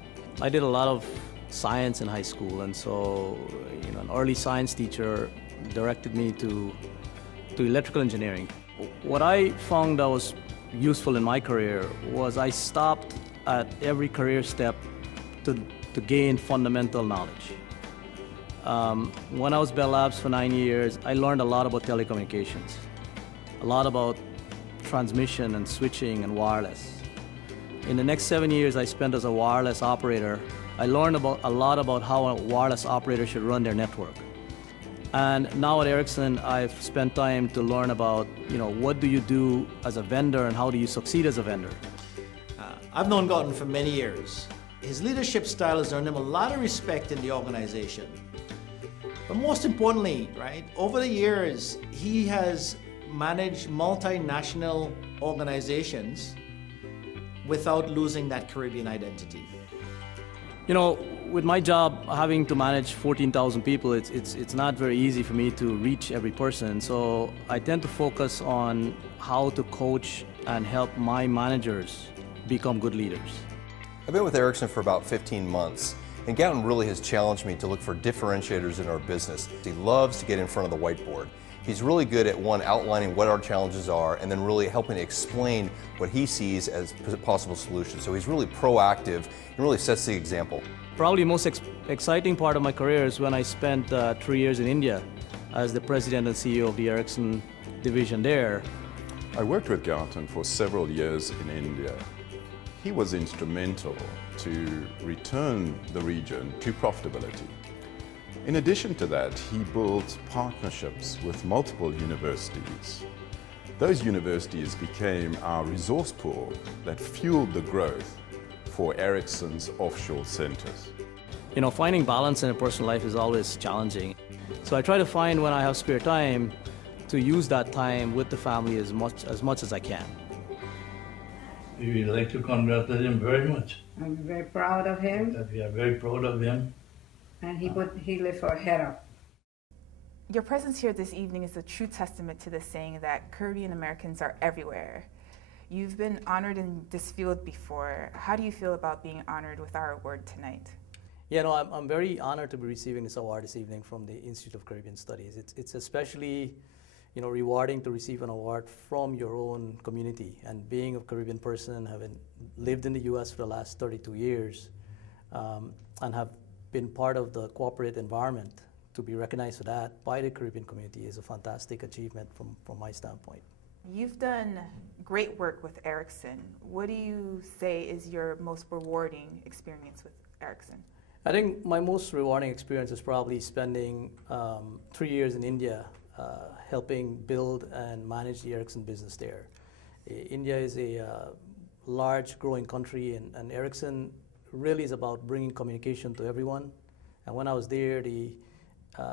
I did a lot of science in high school, and so, you know, an early science teacher directed me to electrical engineering. What I found that was useful in my career was I stopped at every career step to gain fundamental knowledge. When I was Bell Labs for 9 years, I learned a lot about telecommunications, a lot about transmission and switching and wireless. In the next 7 years I spent as a wireless operator, I learned a lot about how a wireless operator should run their network. And now at Ericsson, I've spent time to learn about, you know, what do you do as a vendor and how do you succeed as a vendor. I've known Gautam for many years. His leadership style has earned him a lot of respect in the organization. But most importantly, right, over the years, he has managed multinational organizations without losing that Caribbean identity. You know, with my job having to manage 14,000 people, it's not very easy for me to reach every person. So I tend to focus on how to coach and help my managers become good leaders. I've been with Ericsson for about 15 months, and Gautam really has challenged me to look for differentiators in our business. He loves to get in front of the whiteboard. He's really good at, one, outlining what our challenges are, and then really helping to explain what he sees as possible solutions. So he's really proactive and really sets the example. Probably the most exciting part of my career is when I spent 3 years in India as the president and CEO of the Ericsson division there. I worked with Gautam for several years in India. He was instrumental to return the region to profitability. In addition to that, he built partnerships with multiple universities. Those universities became our resource pool that fueled the growth for Ericsson's offshore centers. You know, finding balance in a personal life is always challenging. So I try to find, when I have spare time, to use that time with the family as much as I can. We would like to congratulate him very much. I'm very proud of him. That we are very proud of him. And he lived for a head up. Your presence here this evening is a true testament to the saying that Caribbean Americans are everywhere. You've been honored in this field before. How do you feel about being honored with our award tonight? Yeah, no, I'm very honored to be receiving this award this evening from the Institute of Caribbean Studies. It's especially, you know, rewarding to receive an award from your own community. And being a Caribbean person, having lived in the U.S. for the last 32 years, and have been part of the corporate environment, to be recognized for that by the Caribbean community is a fantastic achievement from my standpoint. You've done great work with Ericsson. What do you say is your most rewarding experience with Ericsson? I think my most rewarding experience is probably spending 3 years in India helping build and manage the Ericsson business there. India is a large growing country, and Ericsson really is about bringing communication to everyone. And when I was there, the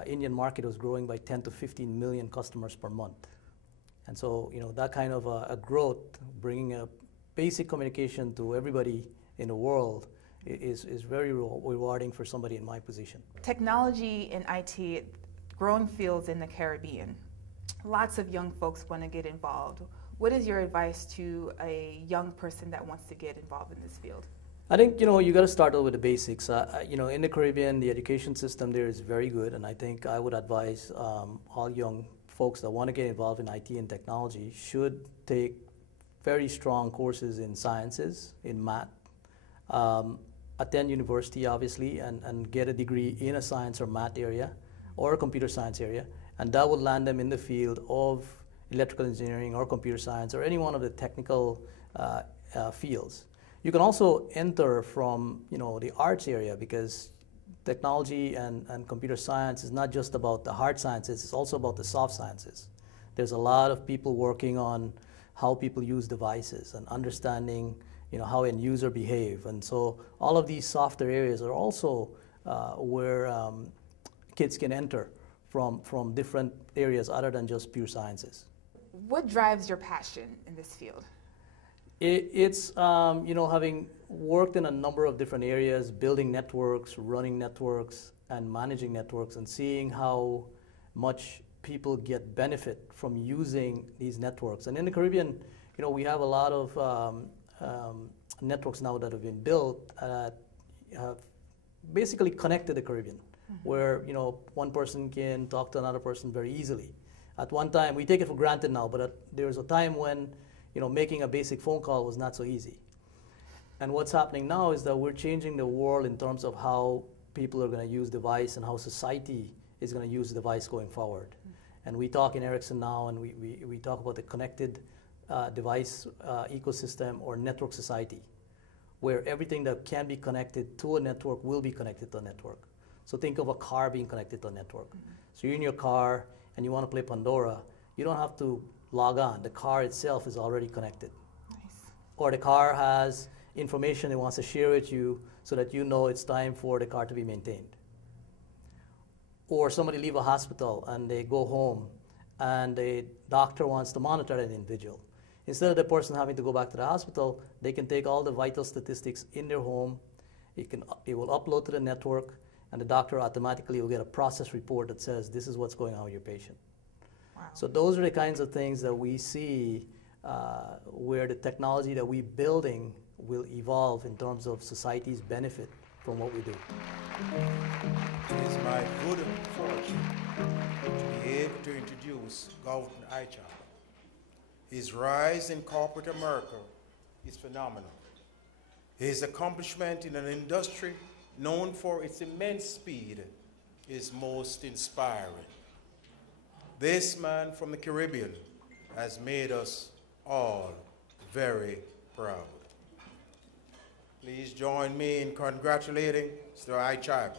Indian market was growing by 10 to 15 million customers per month. And so, you know, that kind of a growth, bringing a basic communication to everybody in the world is very rewarding for somebody in my position. Technology and IT, growing fields in the Caribbean. Lots of young folks want to get involved. What is your advice to a young person that wants to get involved in this field? I think, you got to start out with the basics. In the Caribbean, the education system there is very good, and I think I would advise all young folks that want to get involved in IT and technology should take very strong courses in sciences, in math, attend university, obviously, and get a degree in a science or math area or a computer science area, and that would land them in the field of electrical engineering or computer science or any one of the technical fields. You can also enter from the arts area, because technology and computer science is not just about the hard sciences, it's also about the soft sciences. There's a lot of people working on how people use devices and understanding how end user behave. And so all of these softer areas are also where kids can enter from different areas other than just pure sciences. What drives your passion in this field? It's having worked in a number of different areas, building networks, running networks, and managing networks, and seeing how much people get benefit from using these networks. And in the Caribbean, we have a lot of networks now that have been built that have basically connected the Caribbean, where one person can talk to another person very easily. At one time, we take it for granted now, but there was a time when making a basic phone call was not so easy. And what's happening now is that we're changing the world in terms of how people are going to use device and how society is going to use the device going forward. And we talk in Ericsson now, and we talk about the connected device ecosystem or network society, where everything that can be connected to a network will be connected to a network. So think of a car being connected to a network. So you're in your car and you want to play Pandora, you don't have to log on. The car itself is already connected. Nice. Or the car has information it wants to share with you so that it's time for the car to be maintained. Or somebody leave a hospital and they go home and the doctor wants to monitor that individual. Instead of the person having to go back to the hospital, they can take all the vital statistics in their home. It will upload to the network, and the doctor automatically will get a process report that says this is what's going on with your patient. Wow. So those are the kinds of things that we see where the technology that we're building will evolve in terms of society's benefit from what we do. It is my good fortune to be able to introduce Galton Aichar. His rise in corporate America is phenomenal. His accomplishment in an industry known for its immense speed is most inspiring. This man from the Caribbean has made us all very proud. Please join me in congratulating Mr. Aichar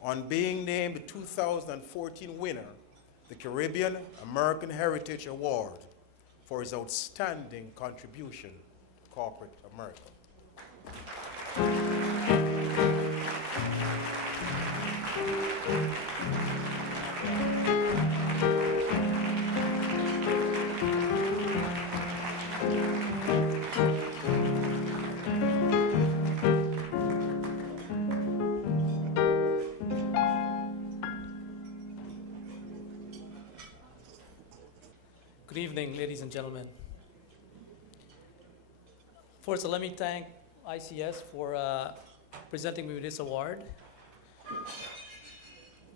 on being named the 2014 winner of the Caribbean American Heritage Award for his outstanding contribution to corporate America. Good evening, ladies and gentlemen. First, let me thank ICS for presenting me with this award.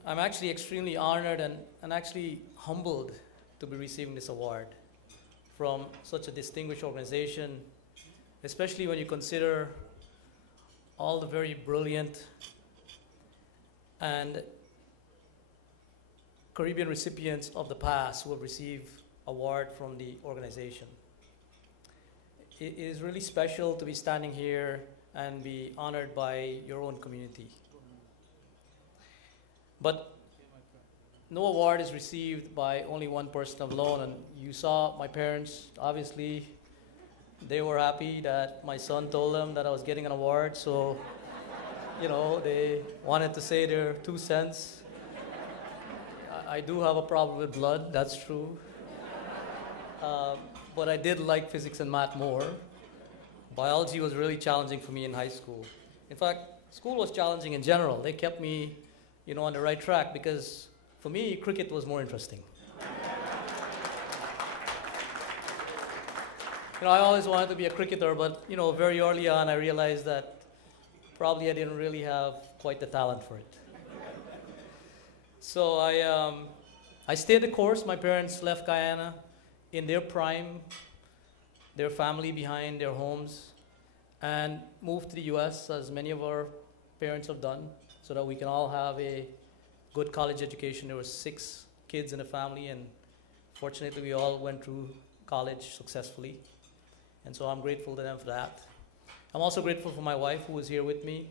I'm actually extremely honored and actually humbled to be receiving this award from such a distinguished organization, especially when you consider all the very brilliant and Caribbean recipients of the past who have received award from the organization. It is really special to be standing here and be honored by your own community. But no award is received by only one person alone, and you saw my parents, obviously, they were happy that my son told them that I was getting an award, so, they wanted to say their 2 cents. I do have a problem with blood, that's true. But I did like physics and math more. biology was really challenging for me in high school. In fact, school was challenging in general. They kept me, on the right track because for me, cricket was more interesting. I always wanted to be a cricketer, but very early on, I realized that probably I didn't really have quite the talent for it. So I stayed the course. My parents left Guyana in their prime, their family behind, their homes, and moved to the U.S., as many of our parents have done, so that we can all have a good college education. There were 6 kids in the family, and fortunately, we all went through college successfully. And so I'm grateful to them for that. I'm also grateful for my wife, who was here with me.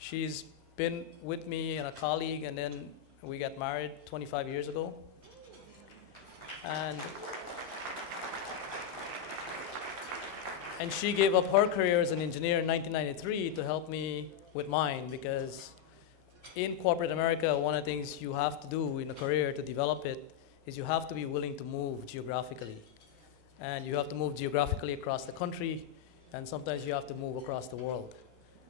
She's been with me and a colleague, and then we got married 25 years ago. And she gave up her career as an engineer in 1993 to help me with mine, because in corporate America, one of the things you have to do in a career to develop it is you have to be willing to move geographically. And you have to move geographically across the country, and sometimes you have to move across the world.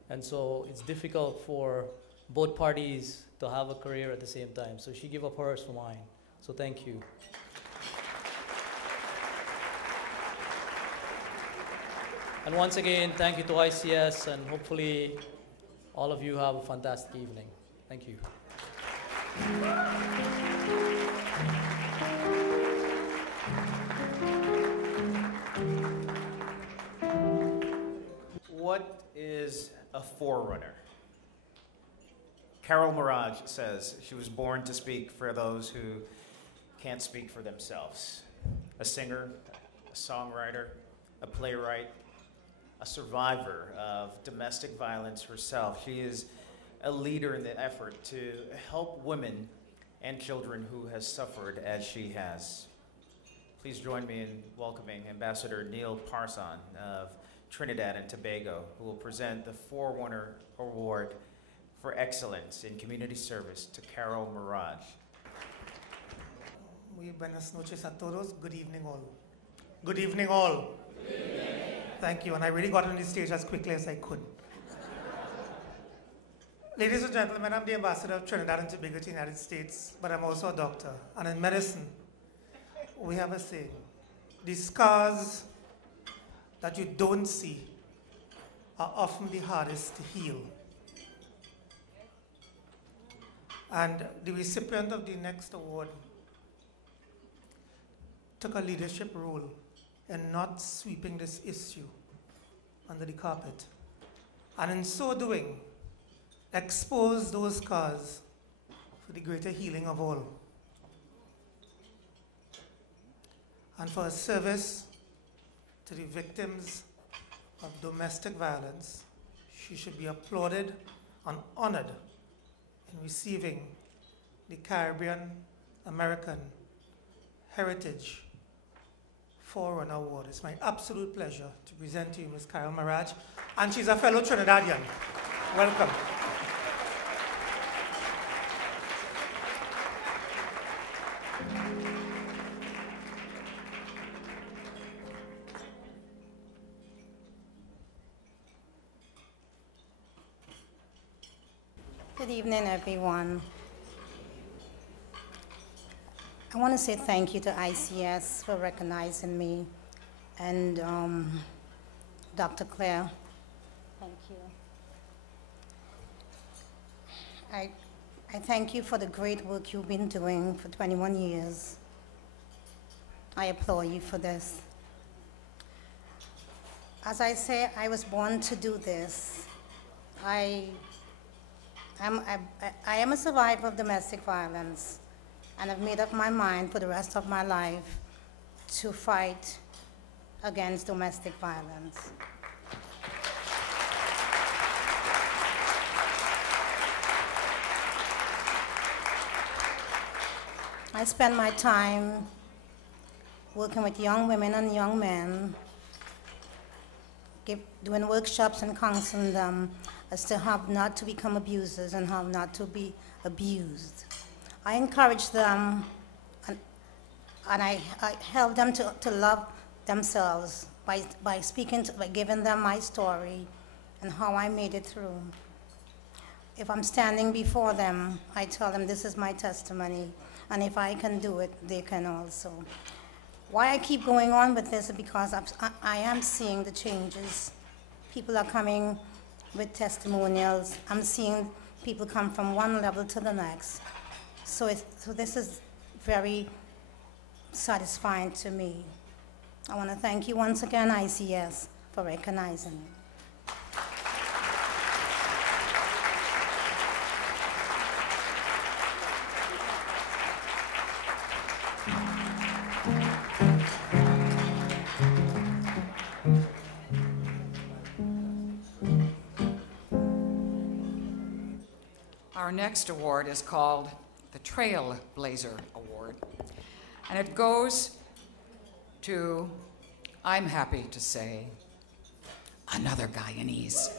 And so it's difficult for both parties to have a career at the same time. So she gave up hers for mine. So thank you. And once again, thank you to ICS, and hopefully all of you have a fantastic evening. Thank you. What is a forerunner? Carol Mirage says she was born to speak for those who can't speak for themselves. A singer, a songwriter, a playwright, a survivor of domestic violence herself. She is a leader in the effort to help women and children who has suffered as she has. Please join me in welcoming Ambassador Neil Parson of Trinidad and Tobago, who will present the Forerunner Award for Excellence in Community Service to Carol Mirage. Muy buenas noches a todos. Good evening all. Good evening all. Good evening. Thank you, and I really got on the stage as quickly as I could. Ladies and gentlemen, I'm the ambassador of Trinidad and Tobago to the United States, but I'm also a doctor. And in medicine, we have a saying: the scars that you don't see are often the hardest to heal. And the recipient of the next award took a leadership role in not sweeping this issue under the carpet, and in so doing, expose those scars for the greater healing of all. And for her service to the victims of domestic violence, she should be applauded and honored in receiving the Caribbean American Heritage Forerunner Award. It's my absolute pleasure to present to you Ms. Carah Mirage, and she's a fellow Trinidadian. Welcome. Good evening, everyone. I want to say thank you to ICS for recognizing me, and Dr. Claire, thank you. I thank you for the great work you've been doing for 21 years. I applaud you for this. As I say, I was born to do this. I am a survivor of domestic violence, and I've made up my mind for the rest of my life to fight against domestic violence. I spend my time working with young women and young men, doing workshops and counseling them as to how not to become abusers and how not to be abused. I encourage them and I help them to love themselves by giving them my story and how I made it through. If I'm standing before them, I tell them this is my testimony, and if I can do it, they can also. Why I keep going on with this is because I am seeing the changes. People are coming with testimonials. I'm seeing people come from one level to the next. So this is very satisfying to me. I want to thank you once again, ICS, for recognizing me. Our next award is called the Trailblazer Award, and it goes to, I'm happy to say, another Guyanese.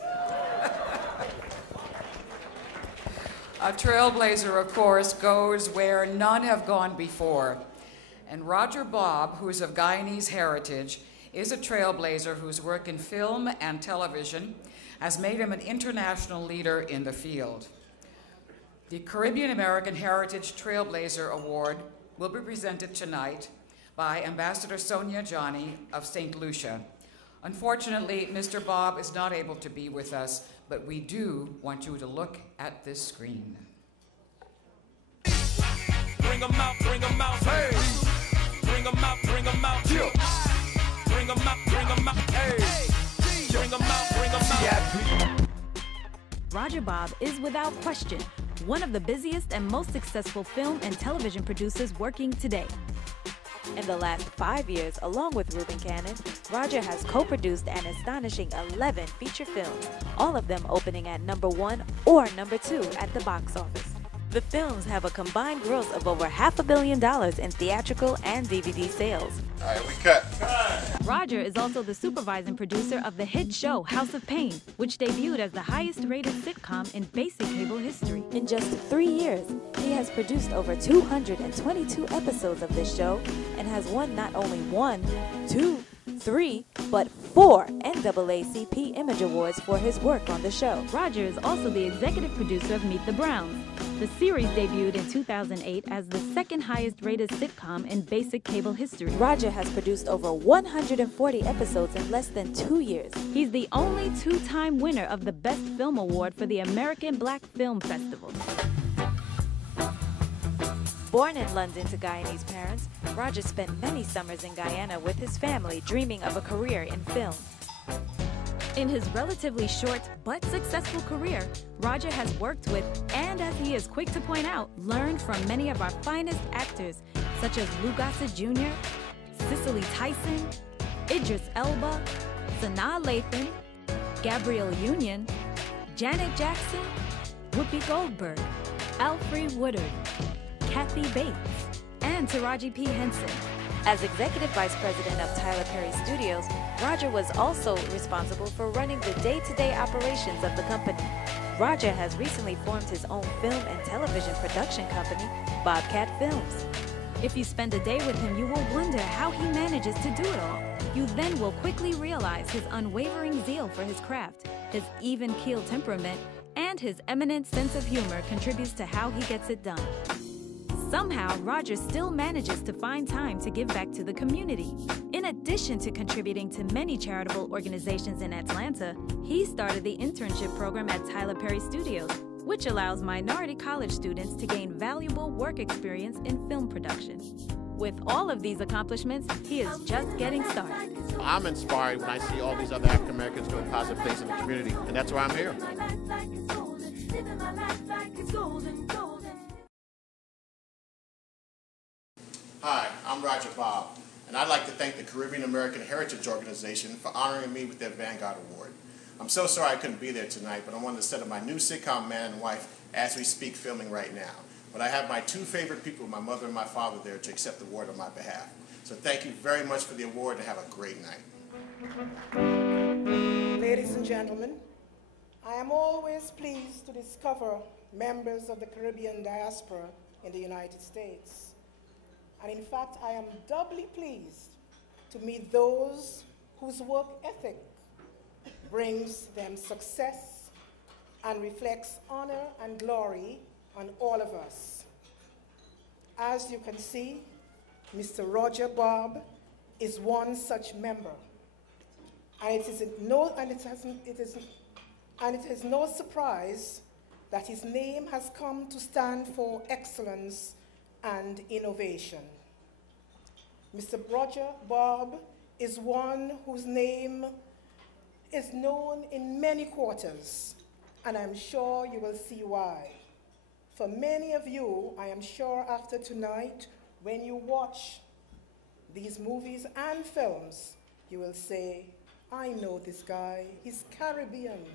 A trailblazer, of course, goes where none have gone before. And Roger Bob, who's of Guyanese heritage, is a trailblazer whose work in film and television has made him an international leader in the field. The Caribbean American Heritage Trailblazer Award will be presented tonight by Ambassador Sonia Johnny of St. Lucia. Unfortunately, Mr. Bob is not able to be with us, but we do want you to look at this screen. Bring 'em out, hey! Bring 'em out, yeah! Bring 'em out, hey! Bring 'em out. Roger Bob is without question one of the busiest and most successful film and television producers working today. In the last 5 years, along with Reuben Cannon, Roger has co-produced an astonishing 11 feature films, all of them opening at #1 or #2 at the box office. The films have a combined gross of over $500 million in theatrical and DVD sales. All right, we cut. Roger is also the supervising producer of the hit show House of Pain, which debuted as the highest-rated sitcom in basic cable history. In just 3 years, he has produced over 222 episodes of this show and has won not only 1, 2, 3, but 4 NAACP Image Awards for his work on the show. Roger is also the executive producer of Meet the Browns. The series debuted in 2008 as the second highest-rated sitcom in basic cable history. Roger has produced over 140 episodes in less than 2 years. He's the only two-time winner of the Best Film Award for the American Black Film Festival. Born in London to Guyanese parents, Roger spent many summers in Guyana with his family, dreaming of a career in film. In his relatively short but successful career, Roger has worked with, and as he is quick to point out, learned from many of our finest actors, such as Lou Gossett Jr., Cicely Tyson, Idris Elba, Sanaa Lathan, Gabrielle Union, Janet Jackson, Whoopi Goldberg, Alfre Woodard, Kathy Bates, and Taraji P. Henson. As executive vice president of Tyler Perry Studios, Roger was also responsible for running the day-to-day operations of the company. Roger has recently formed his own film and television production company, Bobcat Films. If you spend a day with him, you will wonder how he manages to do it all. You then will quickly realize his unwavering zeal for his craft, his even-keeled temperament, and his eminent sense of humor contributes to how he gets it done. Somehow, Roger still manages to find time to give back to the community. In addition to contributing to many charitable organizations in Atlanta, he started the internship program at Tyler Perry Studios, which allows minority college students to gain valuable work experience in film production. With all of these accomplishments, he is just getting started. I'm inspired when I see all these other African Americans doing positive things in the community, and that's why I'm here. Hi, I'm Roger Bob, and I'd like to thank the Caribbean American Heritage Organization for honoring me with their Vanguard Award. I'm so sorry I couldn't be there tonight, but I'm on the set of my new sitcom, Man and Wife, as we speak, filming right now. But I have my two favorite people, my mother and my father, there to accept the award on my behalf. So thank you very much for the award, and have a great night. Ladies and gentlemen, I am always pleased to discover members of the Caribbean Diaspora in the United States. And in fact, I am doubly pleased to meet those whose work ethic brings them success and reflects honor and glory on all of us. As you can see, Mr. Roger Bob is one such member, and it is no surprise that his name has come to stand for excellence and innovation. Mr. Roger Bob is one whose name is known in many quarters, and I'm sure you will see why. For many of you, I am sure after tonight, when you watch these movies and films, you will say, I know this guy, he's Caribbean.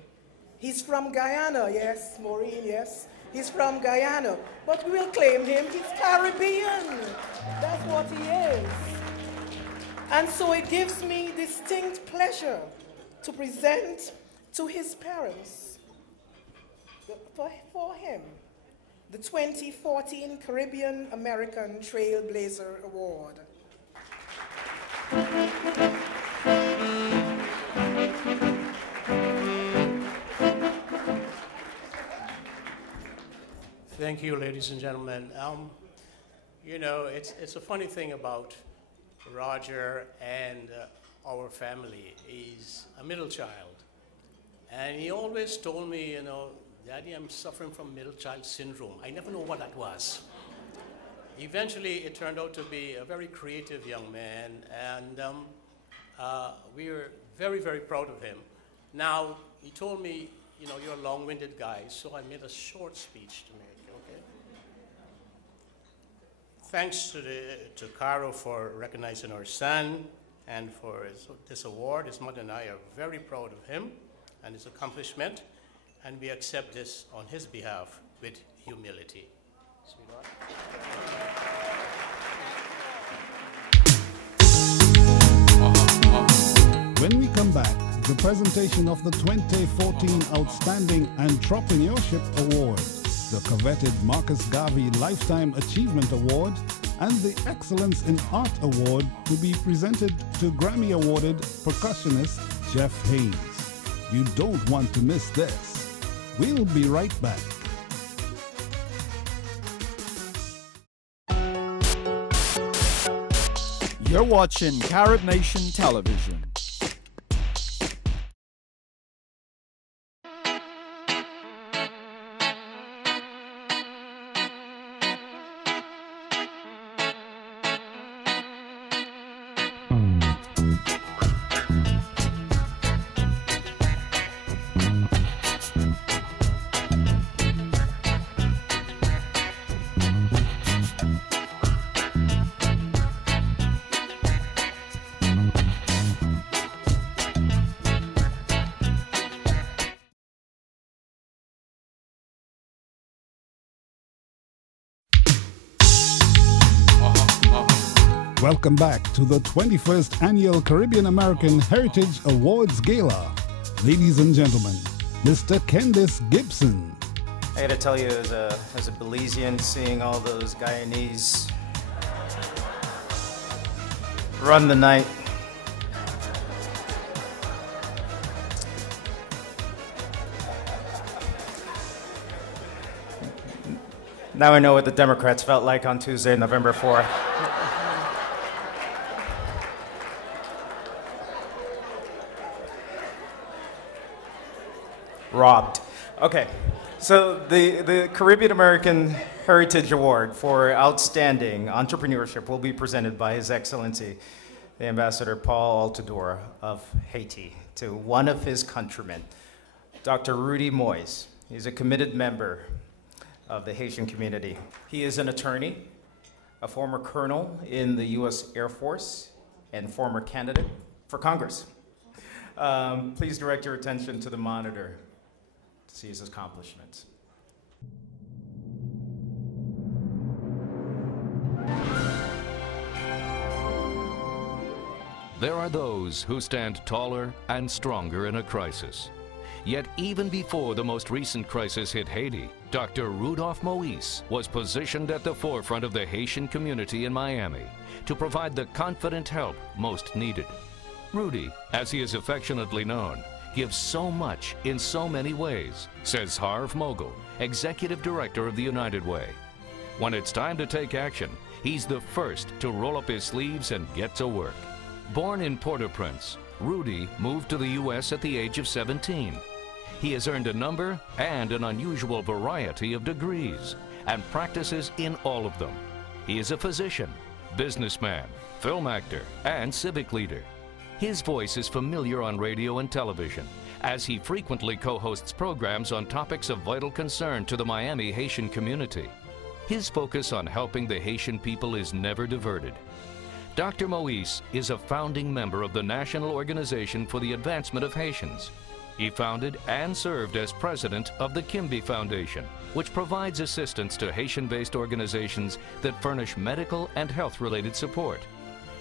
He's from Guyana, yes, Maureen, yes. He's from Guyana, but we will claim him, he's Caribbean. That's what he is. And so it gives me distinct pleasure to present to his parents, for him, the 2014 Caribbean American Trailblazer Award. Thank you, ladies and gentlemen. You know, it's a funny thing about Roger and our family. He's a middle child. And he always told me, you know, Daddy, I'm suffering from middle child syndrome. I never know what that was. Eventually, it turned out to be a very creative young man, and we are very, very proud of him. Now, he told me, you know, you're a long-winded guy, so I made a short speech to make, okay? Thanks to Carah for recognizing our son and for this award. His mother and I are very proud of him and his accomplishment, and we accept this on his behalf with humility. Sweetheart. When we come back, the presentation of the 2014 Outstanding Entrepreneurship Award, the coveted Marcus Garvey Lifetime Achievement Award, and the Excellence in Art Award to be presented to Grammy-awarded percussionist Jeff Haynes. You don't want to miss this. We'll be right back. You're watching CaribNation Television. Welcome back to the 21st Annual Caribbean American Heritage Awards Gala. Ladies and gentlemen, Mr. Candace Gibson. I gotta tell you, as a Belizean, seeing all those Guyanese run the night, now I know what the Democrats felt like on Tuesday, November 4th. Robbed. Okay, so the Caribbean American Heritage Award for Outstanding Entrepreneurship will be presented by His Excellency, the Ambassador Paul Altador of Haiti, to one of his countrymen, Dr. Rudy Moyes. He's a committed member of the Haitian community. He is an attorney, a former colonel in the U.S. Air Force, and former candidate for Congress. Please direct your attention to the monitor to see his accomplishments. There are those who stand taller and stronger in a crisis. Yet even before the most recent crisis hit Haiti, Dr. Rudolph Moïse was positioned at the forefront of the Haitian community in Miami to provide the confident help most needed. Rudy, as he is affectionately known, gives so much in so many ways, says Harv Mogul, Executive Director of the United Way. When it's time to take action, he's the first to roll up his sleeves and get to work. Born in Port-au-Prince, Rudy moved to the U.S. at the age of 17. He has earned a number and an unusual variety of degrees and practices in all of them. He is a physician, businessman, film actor, and civic leader. His voice is familiar on radio and television, as he frequently co-hosts programs on topics of vital concern to the Miami Haitian community. His focus on helping the Haitian people is never diverted. Dr. Moise is a founding member of the National Organization for the Advancement of Haitians. He founded and served as president of the Kimby Foundation, which provides assistance to Haitian-based organizations that furnish medical and health-related support.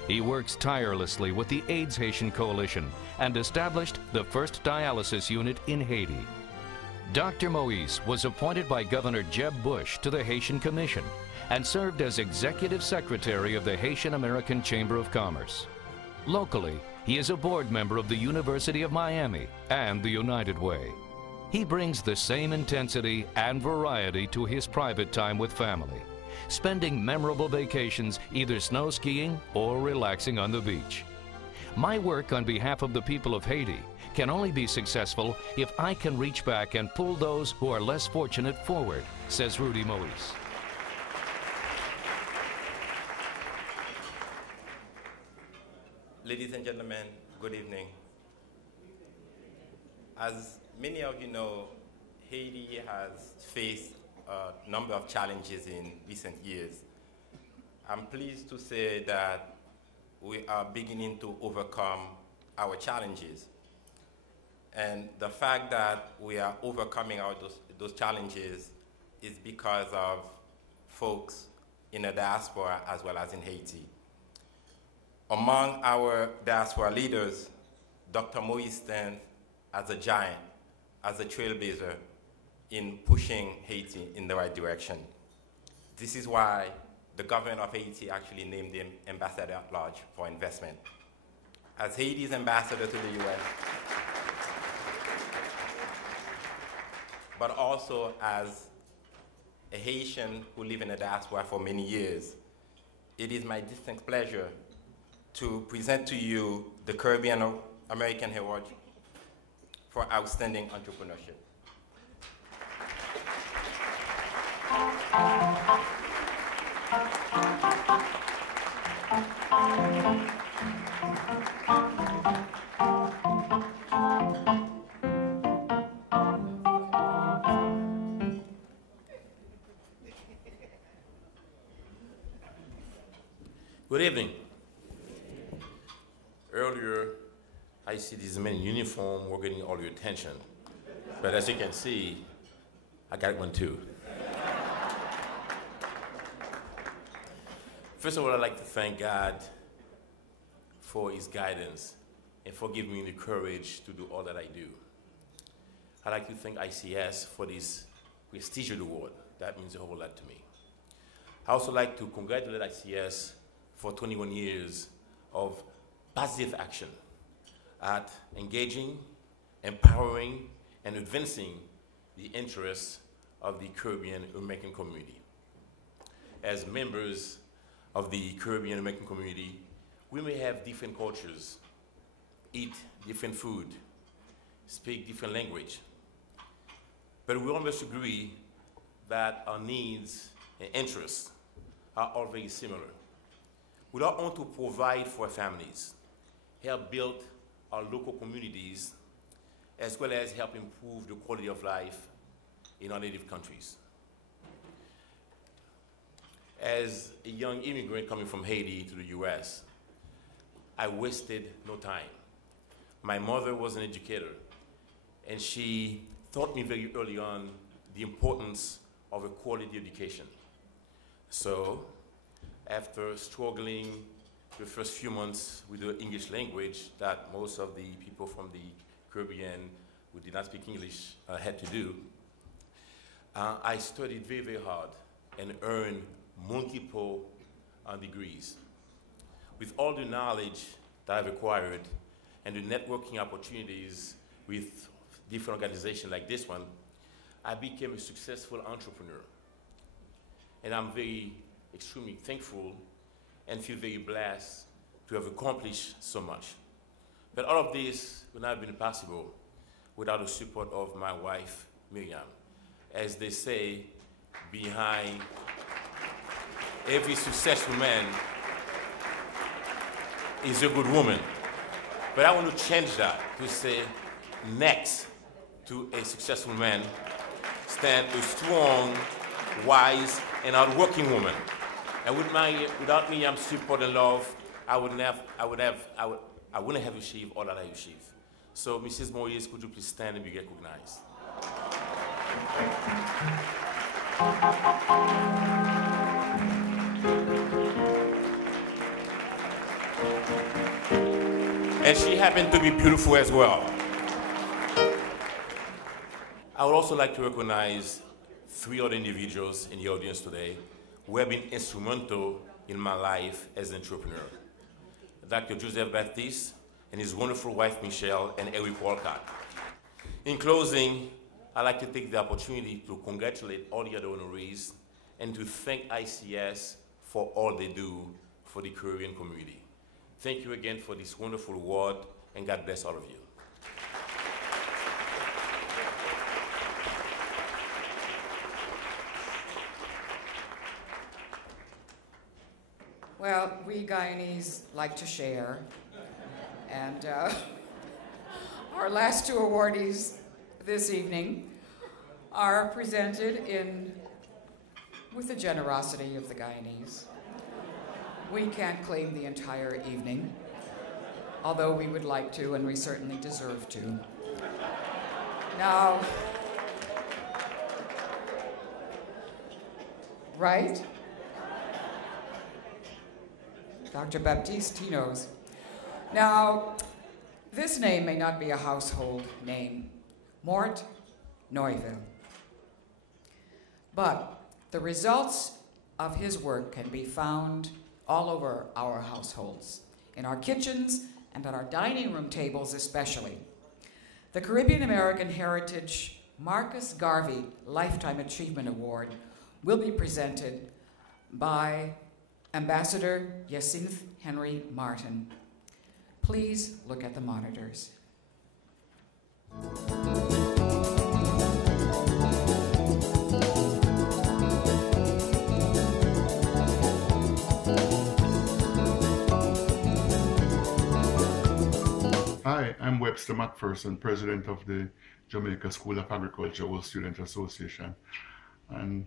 He works tirelessly with the AIDS Haitian Coalition and established the first dialysis unit in Haiti. Dr. Moise was appointed by Governor Jeb Bush to the Haitian Commission and served as Executive Secretary of the Haitian American Chamber of Commerce. Locally, he is a board member of the University of Miami and the United Way. He brings the same intensity and variety to his private time with family, spending memorable vacations either snow skiing or relaxing on the beach. My work on behalf of the people of Haiti can only be successful if I can reach back and pull those who are less fortunate forward, says Rudy Moise. Ladies and gentlemen, good evening. As many of you know, Haiti has faced a number of challenges in recent years. I'm pleased to say that we are beginning to overcome our challenges. And the fact that we are overcoming those challenges is because of folks in the diaspora as well as in Haiti. Among our diaspora leaders, Dr. Moise stands as a giant, as a trailblazer in pushing Haiti in the right direction. This is why the government of Haiti actually named him Ambassador at Large for Investment. As Haiti's ambassador to the US, but also as a Haitian who lived in the diaspora for many years, it is my distinct pleasure to present to you the Caribbean American Award for Outstanding Entrepreneurship. Good evening. Earlier, I see these men in uniform were getting all your attention. But as you can see, I got one too. First of all, I'd like to thank God for his guidance and for giving me the courage to do all that I do. I'd like to thank ICS for this prestigious award. That means a whole lot to me. I also like to congratulate ICS for 21 years of positive action at engaging, empowering, and advancing the interests of the Caribbean American community. As members of the Caribbean American community, we may have different cultures, eat different food, speak different language, but we all must agree that our needs and interests are all very similar. We all want to provide for our families, help build our local communities, as well as help improve the quality of life in our native countries. As a young immigrant coming from Haiti to the US, I wasted no time. My mother was an educator, and she taught me very early on the importance of a quality education. So, after struggling the first few months with the English language that most of the people from the Caribbean who did not speak English had to do, I studied very, very hard and earned multiple degrees. With all the knowledge that I've acquired, and the networking opportunities with different organizations like this one, I became a successful entrepreneur. And I'm extremely thankful and feel very blessed to have accomplished so much. But all of this would not have been possible without the support of my wife, Miriam. As they say, behind every successful man is a good woman. But I want to change that to say, next to a successful man, stand a strong, wise, and hardworking woman. And without Miriam's support and love, I wouldn't have achieved all that I achieved. So, Mrs. Moise, could you please stand and be recognized? And she happened to be beautiful as well. I would also like to recognize 3 other individuals in the audience today who have been instrumental in my life as an entrepreneur. Dr. Joseph Baptiste and his wonderful wife, Michelle, and Eric Walcott. In closing, I'd like to take the opportunity to congratulate all the other honorees and to thank ICS for all they do for the Caribbean community. Thank you again for this wonderful award, and God bless all of you. Well, we Guyanese like to share, and our last 2 awardees this evening are presented with the generosity of the Guyanese. We can't claim the entire evening, although we would like to, and we certainly deserve to. Now, right? Dr. Baptiste, he knows. Now, this name may not be a household name, Mort Neuville. But the results of his work can be found all over our households, in our kitchens and at our dining room tables especially. The Caribbean American Heritage Marcus Garvey Lifetime Achievement Award will be presented by Ambassador Jacinth Henry Martin. Please look at the monitors. Hi, I'm Webster McPherson, President of the Jamaica School of Agriculture World Student Association. And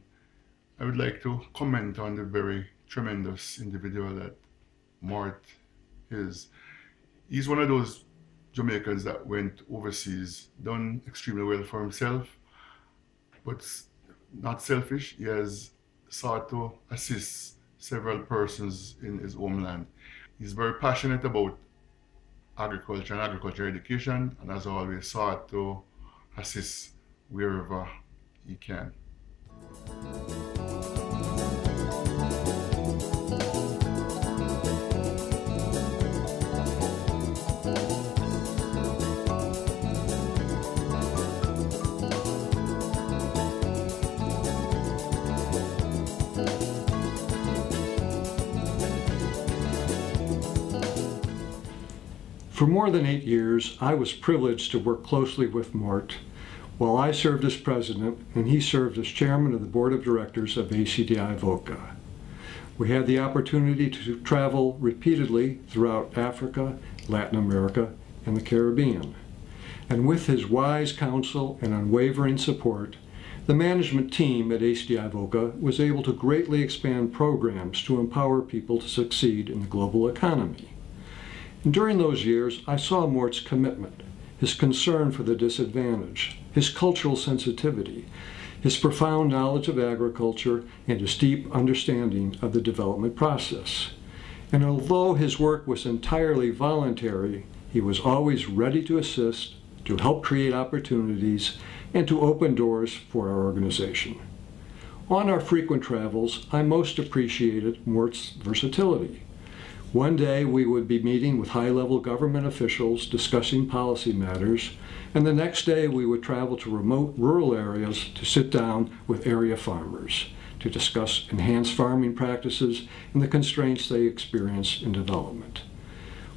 I would like to comment on the very tremendous individual that Mort is. He's one of those Jamaicans that went overseas, done extremely well for himself, but not selfish. He has sought to assist several persons in his homeland. He's very passionate about agriculture and agriculture education, and has always sought to assist wherever he can. For more than 8 years, I was privileged to work closely with Mort while I served as president and he served as chairman of the board of directors of ACDI VOCA. We had the opportunity to travel repeatedly throughout Africa, Latin America, and the Caribbean. And with his wise counsel and unwavering support, the management team at ACDI VOCA was able to greatly expand programs to empower people to succeed in the global economy. And during those years, I saw Mort's commitment, his concern for the disadvantaged, his cultural sensitivity, his profound knowledge of agriculture, and his deep understanding of the development process. And although his work was entirely voluntary, he was always ready to assist, to help create opportunities, and to open doors for our organization. On our frequent travels, I most appreciated Mort's versatility. One day we would be meeting with high-level government officials discussing policy matters, and the next day we would travel to remote rural areas to sit down with area farmers to discuss enhanced farming practices and the constraints they experience in development.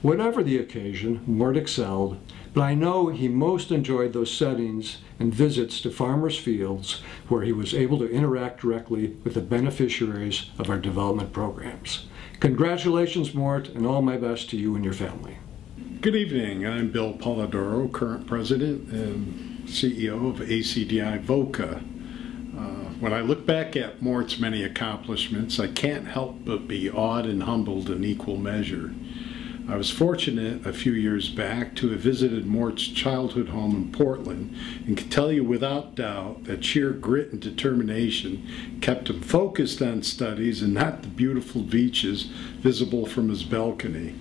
Whatever the occasion, Mort excelled, but I know he most enjoyed those settings and visits to farmers' fields where he was able to interact directly with the beneficiaries of our development programs. Congratulations, Mort, and all my best to you and your family. Good evening. I'm Bill Polidoro, current president and CEO of ACDI VOCA. When I look back at Mort's many accomplishments, I can't help but be awed and humbled in equal measure. I was fortunate a few years back to have visited Mort's childhood home in Portland and can tell you without doubt that sheer grit and determination kept him focused on studies and not the beautiful beaches visible from his balcony.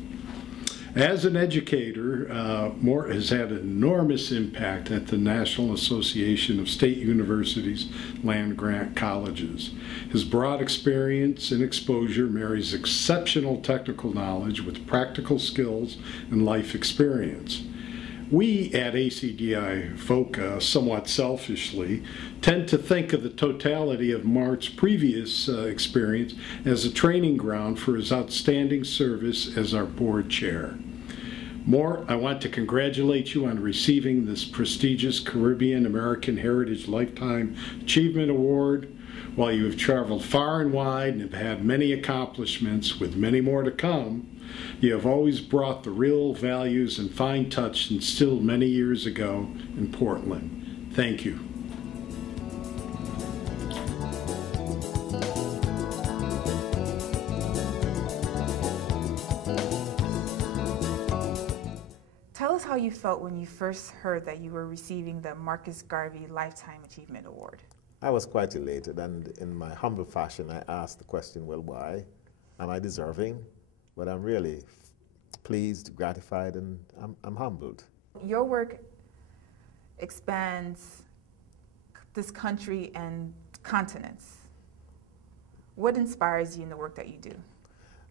As an educator, Mort has had an enormous impact at the National Association of State Universities land-grant colleges. His broad experience and exposure marries exceptional technical knowledge with practical skills and life experience. We at ACDI VOCA, somewhat selfishly, tend to think of the totality of Mort's previous experience as a training ground for his outstanding service as our board chair. Mort, I want to congratulate you on receiving this prestigious Caribbean American Heritage Lifetime Achievement Award. While you have traveled far and wide and have had many accomplishments with many more to come, you have always brought the real values and fine touch instilled many years ago in Portland. Thank you. Tell us how you felt when you first heard that you were receiving the Marcus Garvey Lifetime Achievement Award. I was quite elated, and in my humble fashion, I asked the question, well, why? Am I deserving? But I'm really pleased, gratified, and I'm humbled. Your work expands this country and continents. What inspires you in the work that you do?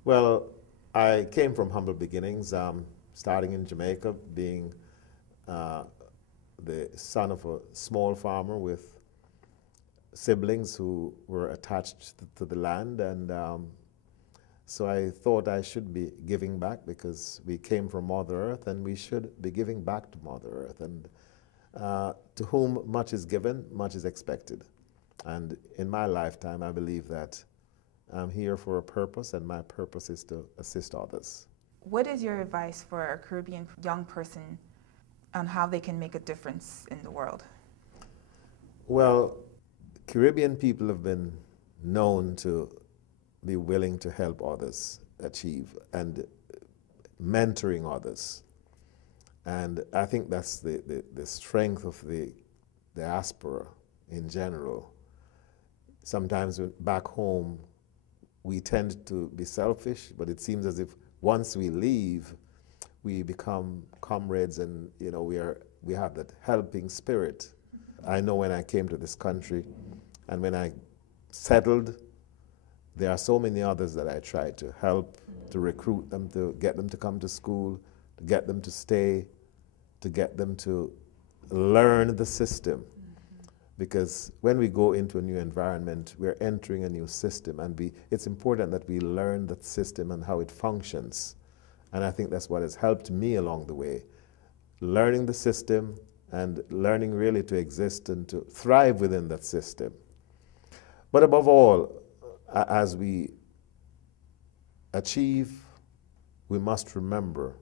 Well, I came from humble beginnings, starting in Jamaica, being the son of a small farmer with siblings who were attached to the land, and so I thought I should be giving back because we came from Mother Earth and we should be giving back to Mother Earth. And to whom much is given, much is expected. And in my lifetime, I believe that I'm here for a purpose, and my purpose is to assist others. What is your advice for a Caribbean young person on how they can make a difference in the world? Well, Caribbean people have been known to be willing to help others achieve and mentoring others. And I think that's the strength of the diaspora in general. Sometimes back home, we tend to be selfish, but it seems as if once we leave, we become comrades, and we have that helping spirit. I know when I came to this country and when I settled, there are so many others that I tried to help, to recruit them, to get them to come to school, to get them to stay, to get them to learn the system. Because when we go into a new environment, we're entering a new system, and it's important that we learn that system and how it functions. And I think that's what has helped me along the way. Learning the system and learning really to exist and to thrive within that system. But above all, as we achieve, we must remember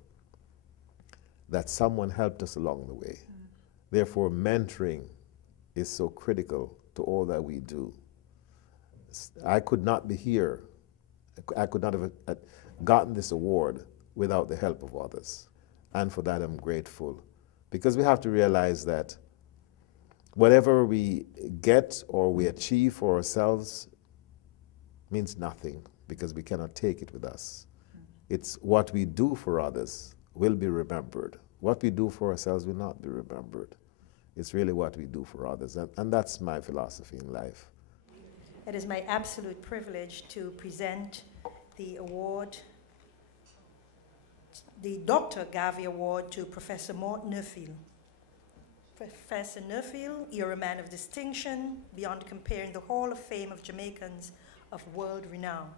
that someone helped us along the way. Therefore, mentoring is so critical to all that we do. I could not be here. I could not have gotten this award without the help of others. And for that, I'm grateful. Because we have to realize that whatever we get or we achieve for ourselves means nothing, because we cannot take it with us. It's what we do for others will be remembered. What we do for ourselves will not be remembered. It's really what we do for others, and that's my philosophy in life. It is my absolute privilege to present the award the Dr. Garvey Award to Professor Mort Neufil. Professor Neufil, you're a man of distinction beyond comparing the Hall of Fame of Jamaicans of world renown.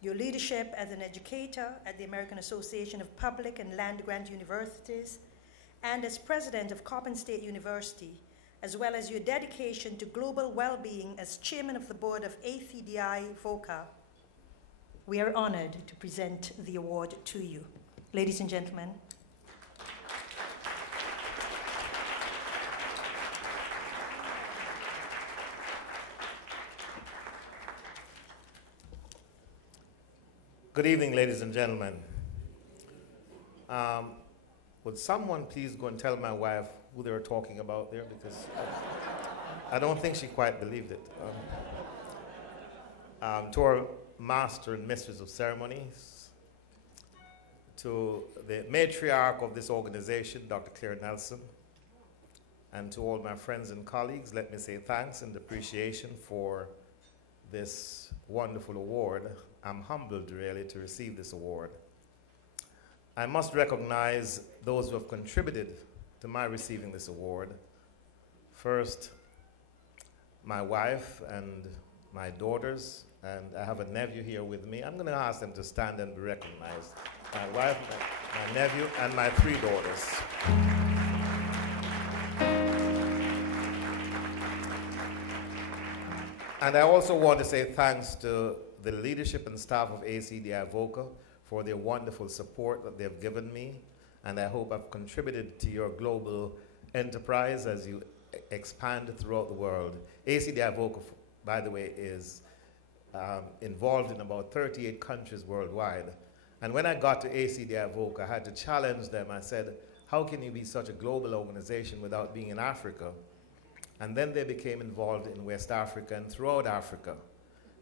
Your leadership as an educator at the American Association of Public and Land-Grant Universities and as president of Coppin State University, as well as your dedication to global well-being as chairman of the board of ACDI VOCA, we are honored to present the award to you. Ladies and gentlemen. Good evening, ladies and gentlemen. Would someone please go and tell my wife who they were talking about there, because I don't think she quite believed it. To our master and mistress of ceremonies, to the matriarch of this organization, Dr. Claire Nelson, and to all my friends and colleagues, let me say thanks and appreciation for this wonderful award. I'm humbled, really, to receive this award. I must recognize those who have contributed to my receiving this award. First, my wife and my daughters, and I have a nephew here with me. I'm going to ask them to stand and be recognized. My wife, my nephew, and my 3 daughters. And I also want to say thanks to the leadership and staff of ACDI VOCA for their wonderful support that they've given me, and I hope I've contributed to your global enterprise as you expand throughout the world. ACDI VOCA, by the way, is involved in about 38 countries worldwide. And when I got to ACDI VOCA, I had to challenge them. I said, how can you be such a global organization without being in Africa? And then they became involved in West Africa and throughout Africa.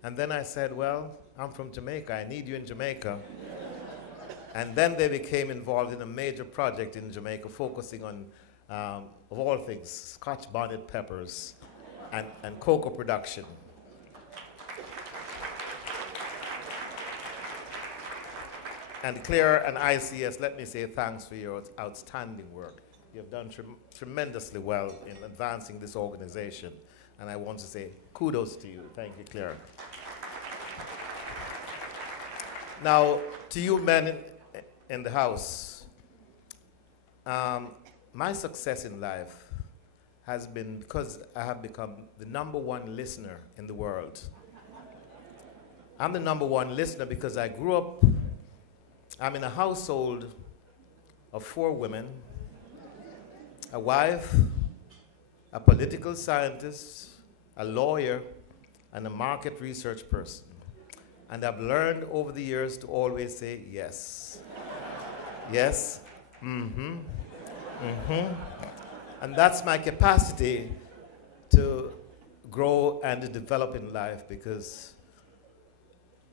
And then I said, well, I'm from Jamaica. I need you in Jamaica. And then they became involved in a major project in Jamaica focusing on, of all things, Scotch bonnet peppers and cocoa production. And Claire and ICS, let me say thanks for your outstanding work. You have done tremendously well in advancing this organization. And I want to say kudos to you. Thank you, Claire. Now, to you men in the house, my success in life has been because I have become the #1 listener in the world. I'm the #1 listener because I grew up, I'm in a household of 4 women, a wife, a political scientist, a lawyer, and a market research person. And I've learned over the years to always say yes. Yes, mm-hmm, mm-hmm. And that's my capacity to grow and to develop in life, because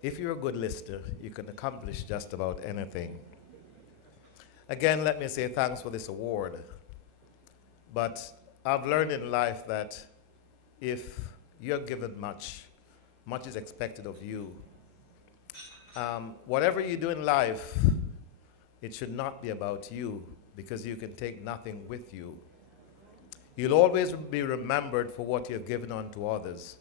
if you're a good listener, you can accomplish just about anything. Again, let me say thanks for this award. But I've learned in life that if you're given much, much is expected of you. Whatever you do in life, it should not be about you, because you can take nothing with you. You'll always be remembered for what you have given unto others,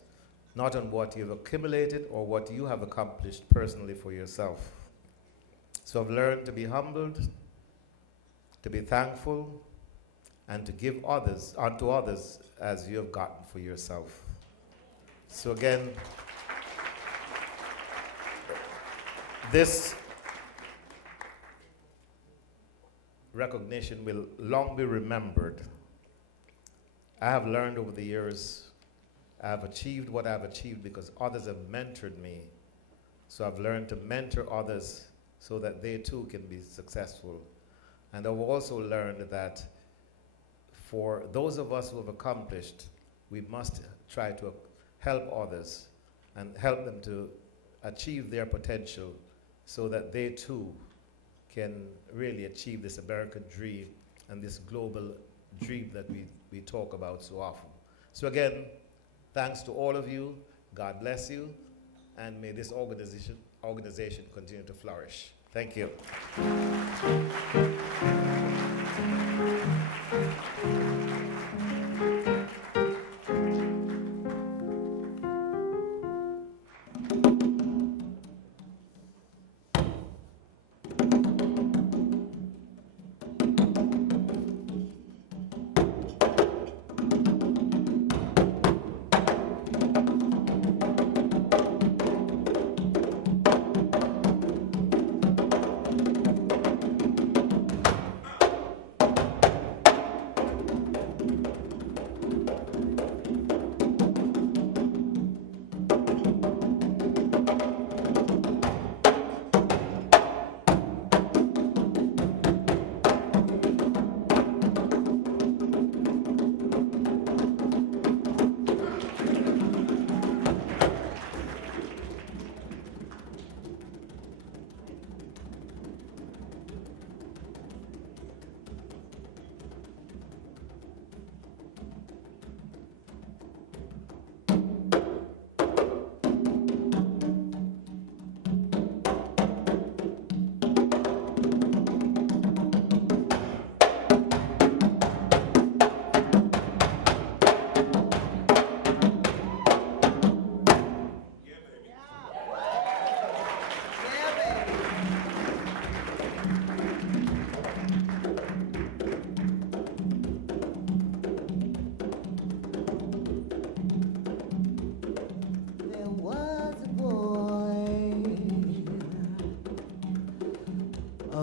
not on what you've accumulated or what you have accomplished personally for yourself. So I've learned to be humbled, to be thankful, and to give others unto others as you have gotten for yourself. So again, this recognition will long be remembered. I have learned over the years, I have achieved what I've achieved because others have mentored me. So I've learned to mentor others so that they too can be successful. And I've also learned that for those of us who have accomplished, we must try to help others and help them to achieve their potential so that they too can really achieve this American dream and this global dream that we talk about so often. So again, thanks to all of you. God bless you, and may this organization continue to flourish. Thank you.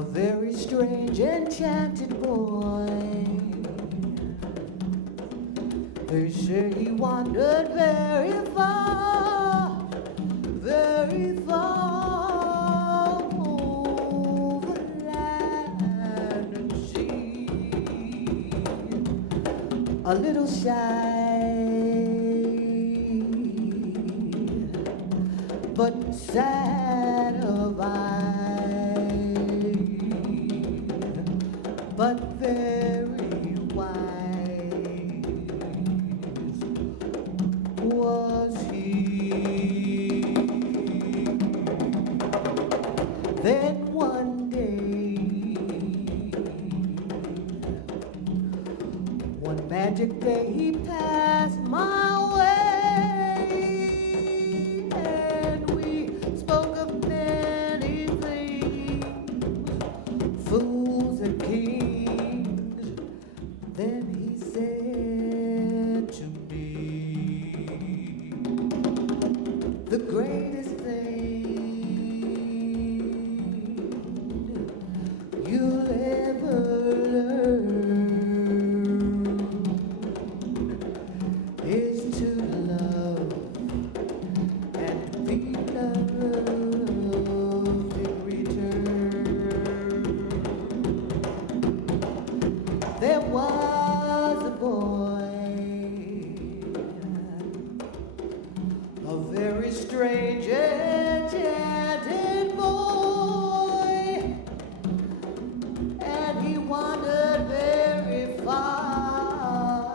Very strange, enchanted boy. They say he wandered very far over land and sea. A little shy, but sad of eye. But very wise was he. Then one day, one magic day, he passed my way, and we spoke of many things, fools and kings. Then he said to me, the greatest thing you'll ever learn is to love and be loved in return. There was a boy, a very strange, enchanted boy, and he wandered very far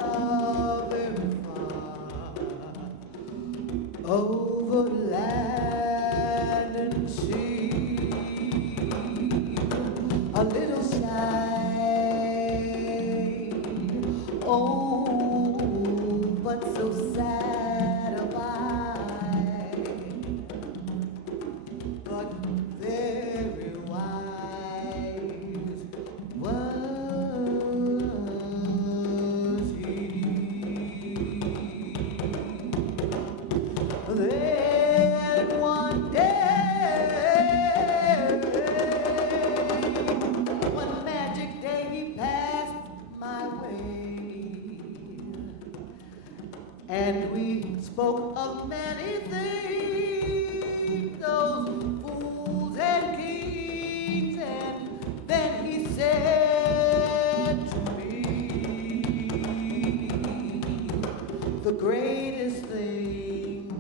over land and sea. A little shy, oh, but so sad of eye, but very wise was he. Then one day, one magic day, he passed my way, and we spoke of many things, those fools and kings, and then he said to me, the greatest thing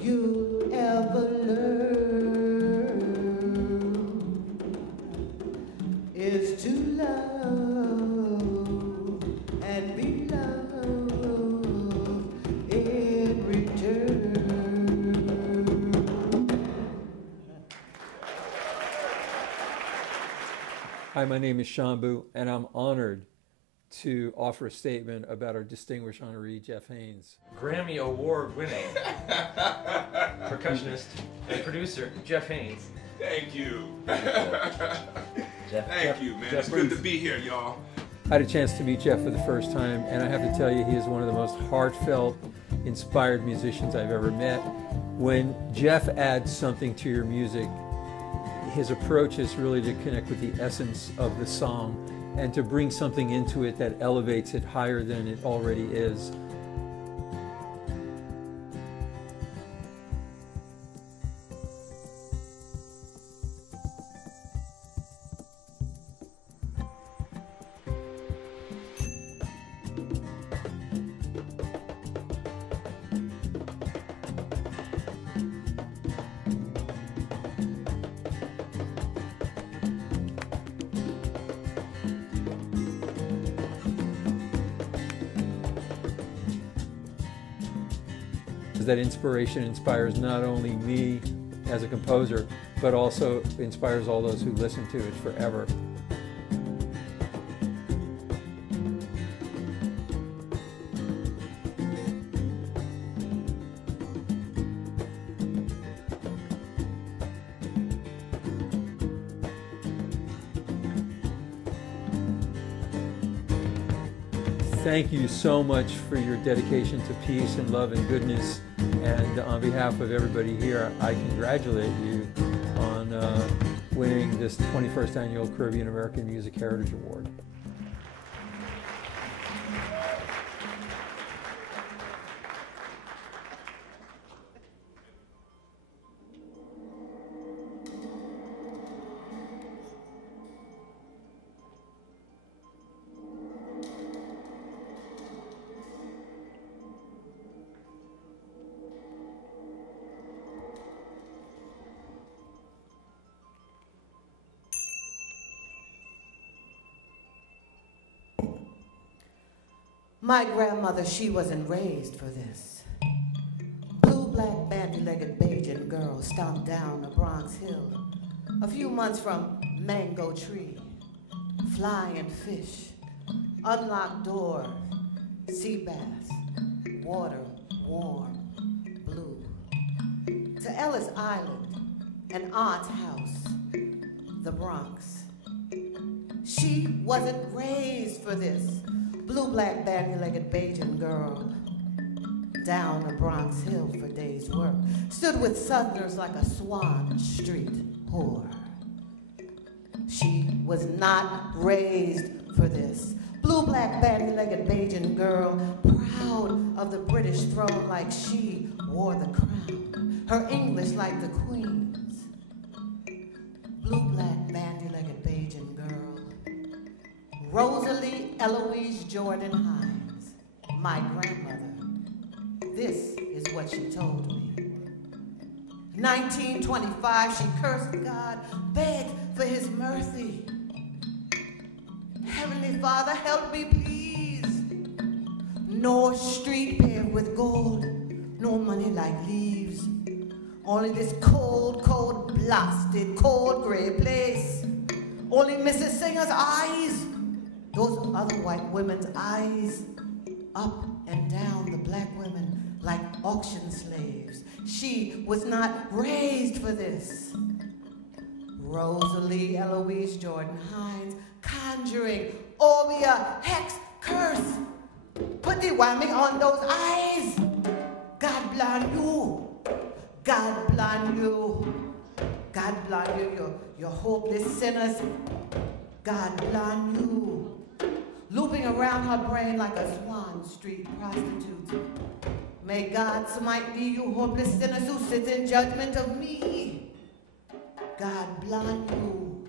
you'll ever learn is to love and be loved Hi, my name is Shambu, and I'm honored to offer a statement about our distinguished honoree, Jeff Haynes. Grammy Award winning percussionist and producer, Jeff Haynes. Thank you. Jeff. Thank you, man. It's good to be here, y'all. I had a chance to meet Jeff for the first time, and I have to tell you, he is one of the most heartfelt, inspired musicians I've ever met. When Jeff adds something to your music, his approach is really to connect with the essence of the song and to bring something into it that elevates it higher than it already is. That inspiration inspires not only me as a composer, but also inspires all those who listen to it forever. Thank you so much for your dedication to peace and love and goodness. And on behalf of everybody here, I congratulate you on winning this 21st Annual Caribbean American Music Heritage Award. My grandmother, she wasn't raised for this. Blue, black, bandy-legged Bajan girl stomped down a Bronx hill, a few months from Mango Tree, flying fish, unlocked door, sea bass, water warm, blue. To Ellis Island, an aunt's house, the Bronx. She wasn't raised for this. Blue, black, bandy-legged Bajan girl down a Bronx hill for day's work. Stood with Southerners like a Swan Street whore. She was not raised for this. Blue, black, bandy-legged Bajan girl, proud of the British throne like she wore the crown. Her English like the Queen's. Blue, black, bandy-legged Bajan girl. Rosalie Eloise Jordan Hines, my grandmother. This is what she told me. 1925, she cursed God, begged for his mercy. Heavenly Father, help me, please. No street paved with gold, no money like leaves. Only this cold, cold, blasted, cold gray place. Only Mrs. Singer's eyes. Those other white women's eyes, up and down the black women like auction slaves. She was not raised for this. Rosalie Eloise Jordan Hines, conjuring, Obia, hex, curse. Put the whammy on those eyes. God blind you. God blind you. God blind you, you hopeless sinners. God blind you. Looping around her brain like a Swan Street prostitute. May God smite thee, you hopeless sinners who sit in judgment of me. God blind you.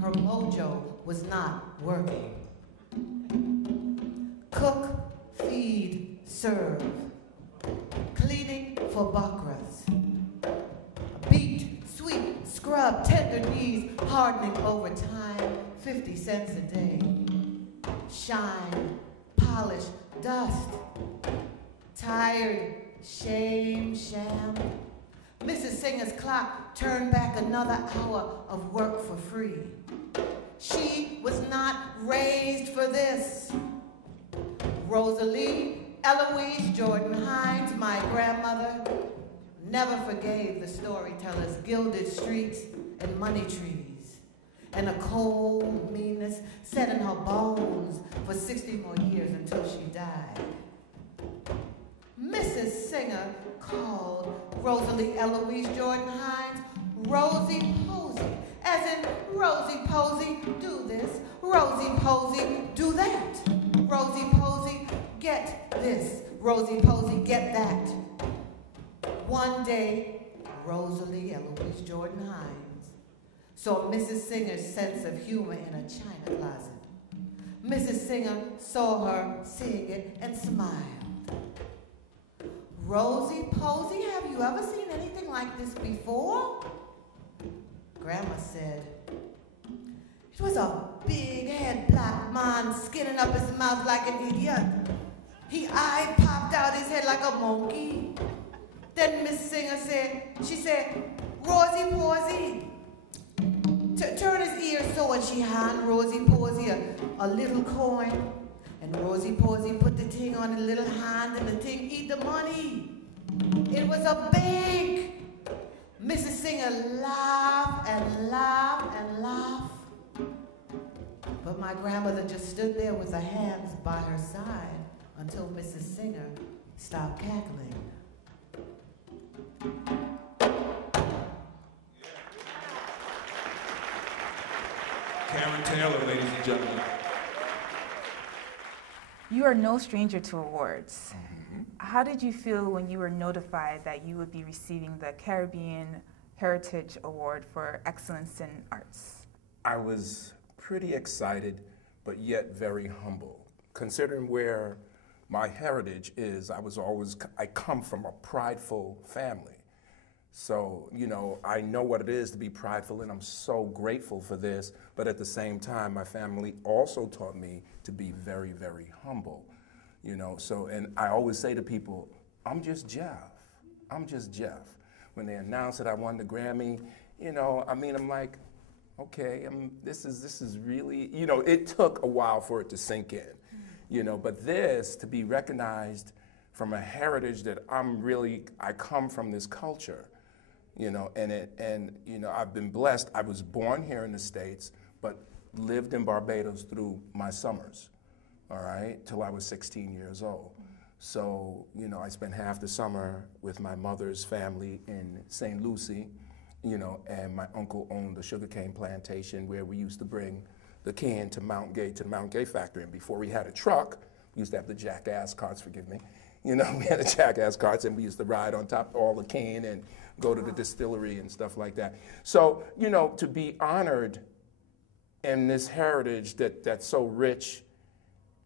Her mojo was not working. Cook, feed, serve. Cleaning for buckras. Beat, sweep, scrub, tender knees, hardening over time, 50 cents a day. Shine, polish, dust. Tired, shame, sham. Mrs. Singer's clock turned back another hour of work for free. She was not raised for this. Rosalie Eloise Jordan Hines, my grandmother, never forgave the storyteller's gilded streets and money trees, and a cold meanness set in her bones for 60 more years until she died. Mrs. Singer called Rosalie Eloise Jordan Hines Rosie Posey, as in Rosie Posey, do this, Rosie Posey, do that, Rosie Posey, get this, Rosie Posey, get that. One day, Rosalie Eloise Jordan Hines saw Mrs. Singer's sense of humor in a china closet. Mrs. Singer saw her seeing it and smiled. Rosie Posey, have you ever seen anything like this before? Grandma said, it was a big-head black man skinning up his mouth like an idiot. He eye popped out his head like a monkey. Then Miss Singer said, she said, Rosie Posey, turn his ear so, and she hand Rosie Posey a little coin. And Rosie Posey put the thing on the little hand, and the thing eat the money. It was a bank. Mrs. Singer laughed and laughed and laughed. But my grandmother just stood there with her hands by her side until Mrs. Singer stopped cackling. Karen Taylor, ladies and gentlemen. You are no stranger to awards. How did you feel when you were notified that you would be receiving the Caribbean Heritage Award for Excellence in Arts? I was pretty excited, but yet very humble. Considering where my heritage is, I come from a prideful family. So, you know, I know what it is to be prideful, and I'm so grateful for this, but at the same time, my family also taught me to be very, very humble, you know. So, and I always say to people, I'm just Jeff. I'm just Jeff. When they announced that I won the Grammy, you know, I mean, I'm like, okay, this is really, you know, it took a while for it to sink in, you know, but this, to be recognized from a heritage that I come from this culture, you know, and you know, I've been blessed. I was born here in the States, but lived in Barbados through my summers, all right, till I was 16 years old. So, you know, I spent half the summer with my mother's family in St. Lucie, you know, and my uncle owned a sugarcane plantation where we used to bring the can to Mount Gay factory. And before we had a truck, we used to have the jackass carts, forgive me. You know, we had the jackass carts, and we used to ride on top of all the cane and go to the distillery and stuff like that. So, you know, to be honored in this heritage that's so rich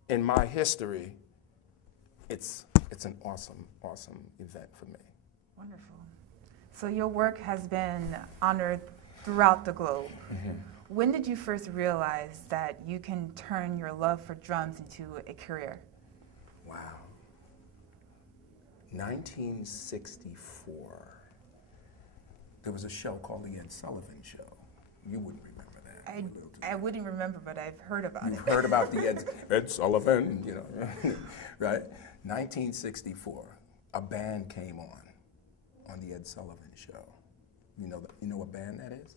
in my history, it's an awesome, awesome event for me. Wonderful. So your work has been honored throughout the globe. When did you first realize that you can turn your love for drums into a career? Wow. 1964. There was a show called The Ed Sullivan Show. You wouldn't remember that. I wouldn't remember, but I've heard about it. You've heard about the Ed Sullivan, you know, right? 1964, a band came on the Ed Sullivan Show. You know what band that is?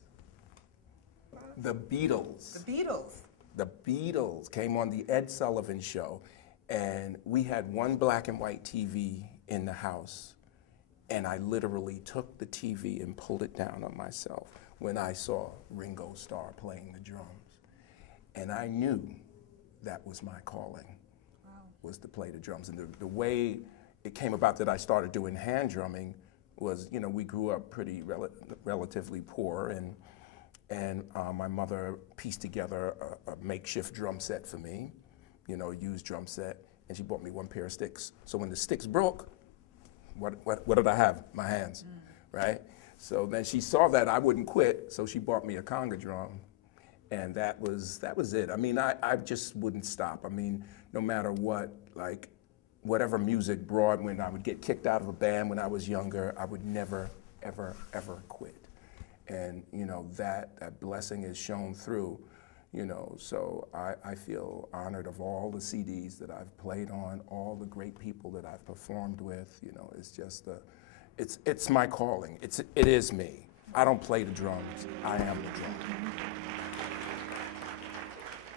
The Beatles. The Beatles. The Beatles came on the Ed Sullivan Show, and we had one black and white TV in the house, and I literally took the TV and pulled it down on myself when I saw Ringo Starr playing the drums. And I knew that was my calling, was to play the drums. And the way it came about that I started doing hand drumming was, you know, we grew up pretty relatively poor, and my mother pieced together a makeshift drum set for me, you know, used drum set, and she bought me one pair of sticks. So when the sticks broke, what did I have? My hands, right? So then she saw that I wouldn't quit, so she bought me a conga drum, and that was it. I mean, I just wouldn't stop. I mean, no matter what, like, whatever music brought, when I would get kicked out of a band when I was younger, I would never, ever, ever quit. And, you know, that blessing is shown through, you know, so I feel honored of all the CDs that I've played on, all the great people that I've performed with, you know, it's just it's my calling. It is me. I don't play the drums, I am the drum.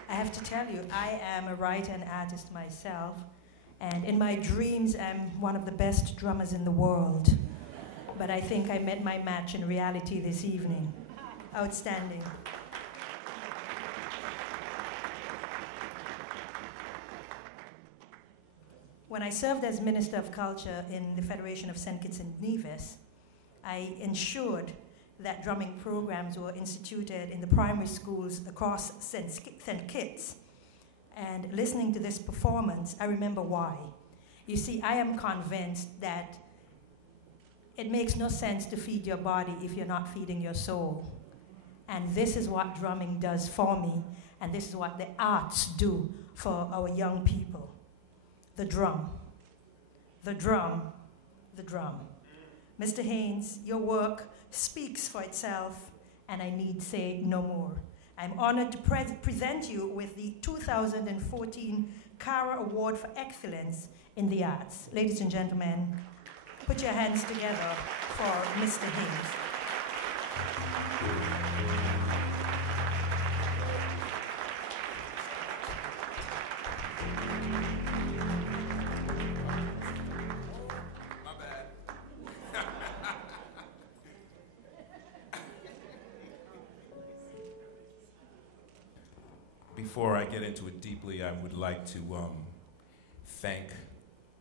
I have to tell you, I am a writer and artist myself, and in my dreams, I'm one of the best drummers in the world. But I think I met my match in reality this evening. Outstanding. When I served as Minister of Culture in the Federation of St. Kitts and Nevis, I ensured that drumming programs were instituted in the primary schools across St. Kitts. And listening to this performance, I remember why. You see, I am convinced that it makes no sense to feed your body if you're not feeding your soul. And this is what drumming does for me, and this is what the arts do for our young people. The drum, the drum, the drum. Mr. Haynes, your work speaks for itself, and I need say no more. I'm honored to present you with the 2014 Carah Award for Excellence in the Arts. Ladies and gentlemen, put your hands together for Mr. Haynes. Before I get into it deeply, I would like to thank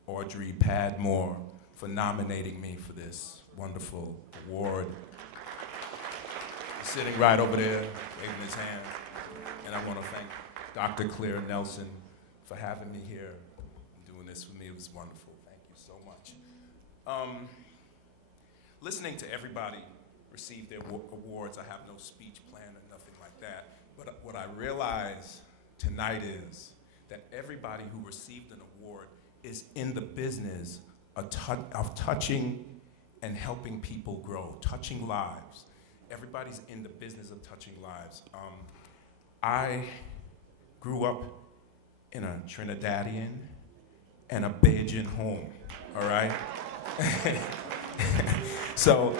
Audrey Padmore for nominating me for this wonderful award. He's sitting right over there, waving his hand. And I want to thank Dr. Claire Nelson for having me here and doing this with me. It was wonderful. Thank you so much. Listening to everybody receive their awards, I have no speech plan or nothing like that. But what I realize tonight is that everybody who received an award is in the business of touching and helping people grow, touching lives. Everybody's in the business of touching lives. I grew up in a Trinidadian and a Bajan home, all right? So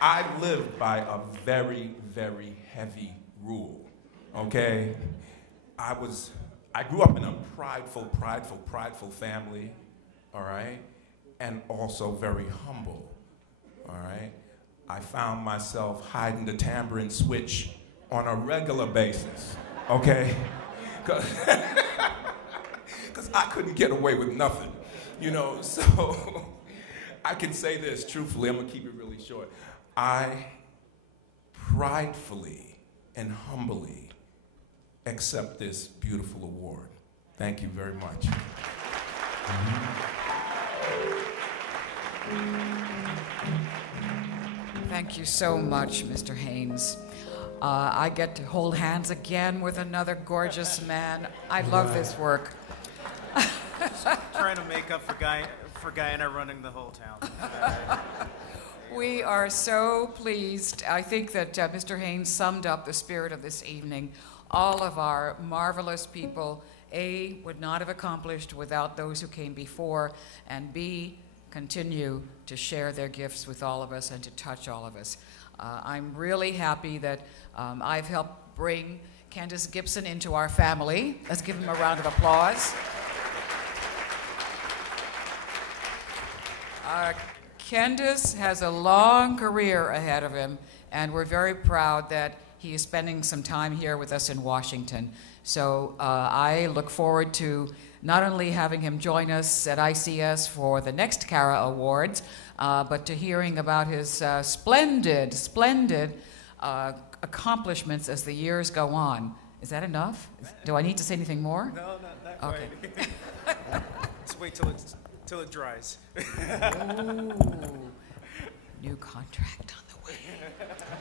I lived by a very, very heavy rule. Okay, I grew up in a prideful family, all right, and also very humble, all right. I found myself hiding the tambourine switch on a regular basis, okay, because I couldn't get away with nothing, you know. So I can say this truthfully. I'm gonna keep it really short. I pridefully and humbly accept this beautiful award. Thank you very much. Thank you so much, Mr. Haynes. I get to hold hands again with another gorgeous man. I love this work. Trying to make up for Guyana running the whole town. We are so pleased. I think that Mr. Haynes summed up the spirit of this evening. All of our marvelous people, A, would not have accomplished without those who came before, and B, continue to share their gifts with all of us and to touch all of us. I'm really happy that I've helped bring Candace Gibson into our family. Let's give him a round of applause. Candace has a long career ahead of him, and we're very proud that he is spending some time here with us in Washington. So I look forward to not only having him join us at ICS for the next Carah Awards, but to hearing about his splendid accomplishments as the years go on. Is that enough? Do I need to say anything more? No, not quite. Okay. Let's wait till it dries. Ooh, new contract on the way.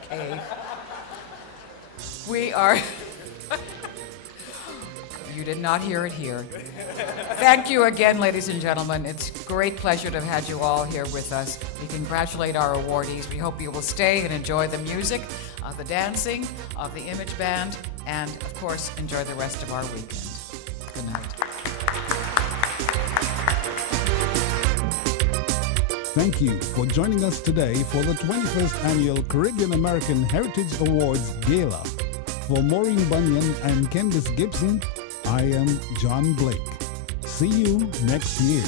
Okay. We are... You did not hear it here. Thank you again, ladies and gentlemen. It's a great pleasure to have had you all here with us. We congratulate our awardees. We hope you will stay and enjoy the music, the dancing, of the Image Band, and of course, enjoy the rest of our weekend. Good night. Thank you for joining us today for the 21st Annual Caribbean American Heritage Awards Gala. For Maureen Bunyan and Candice Gibson, I am John Blake. See you next year.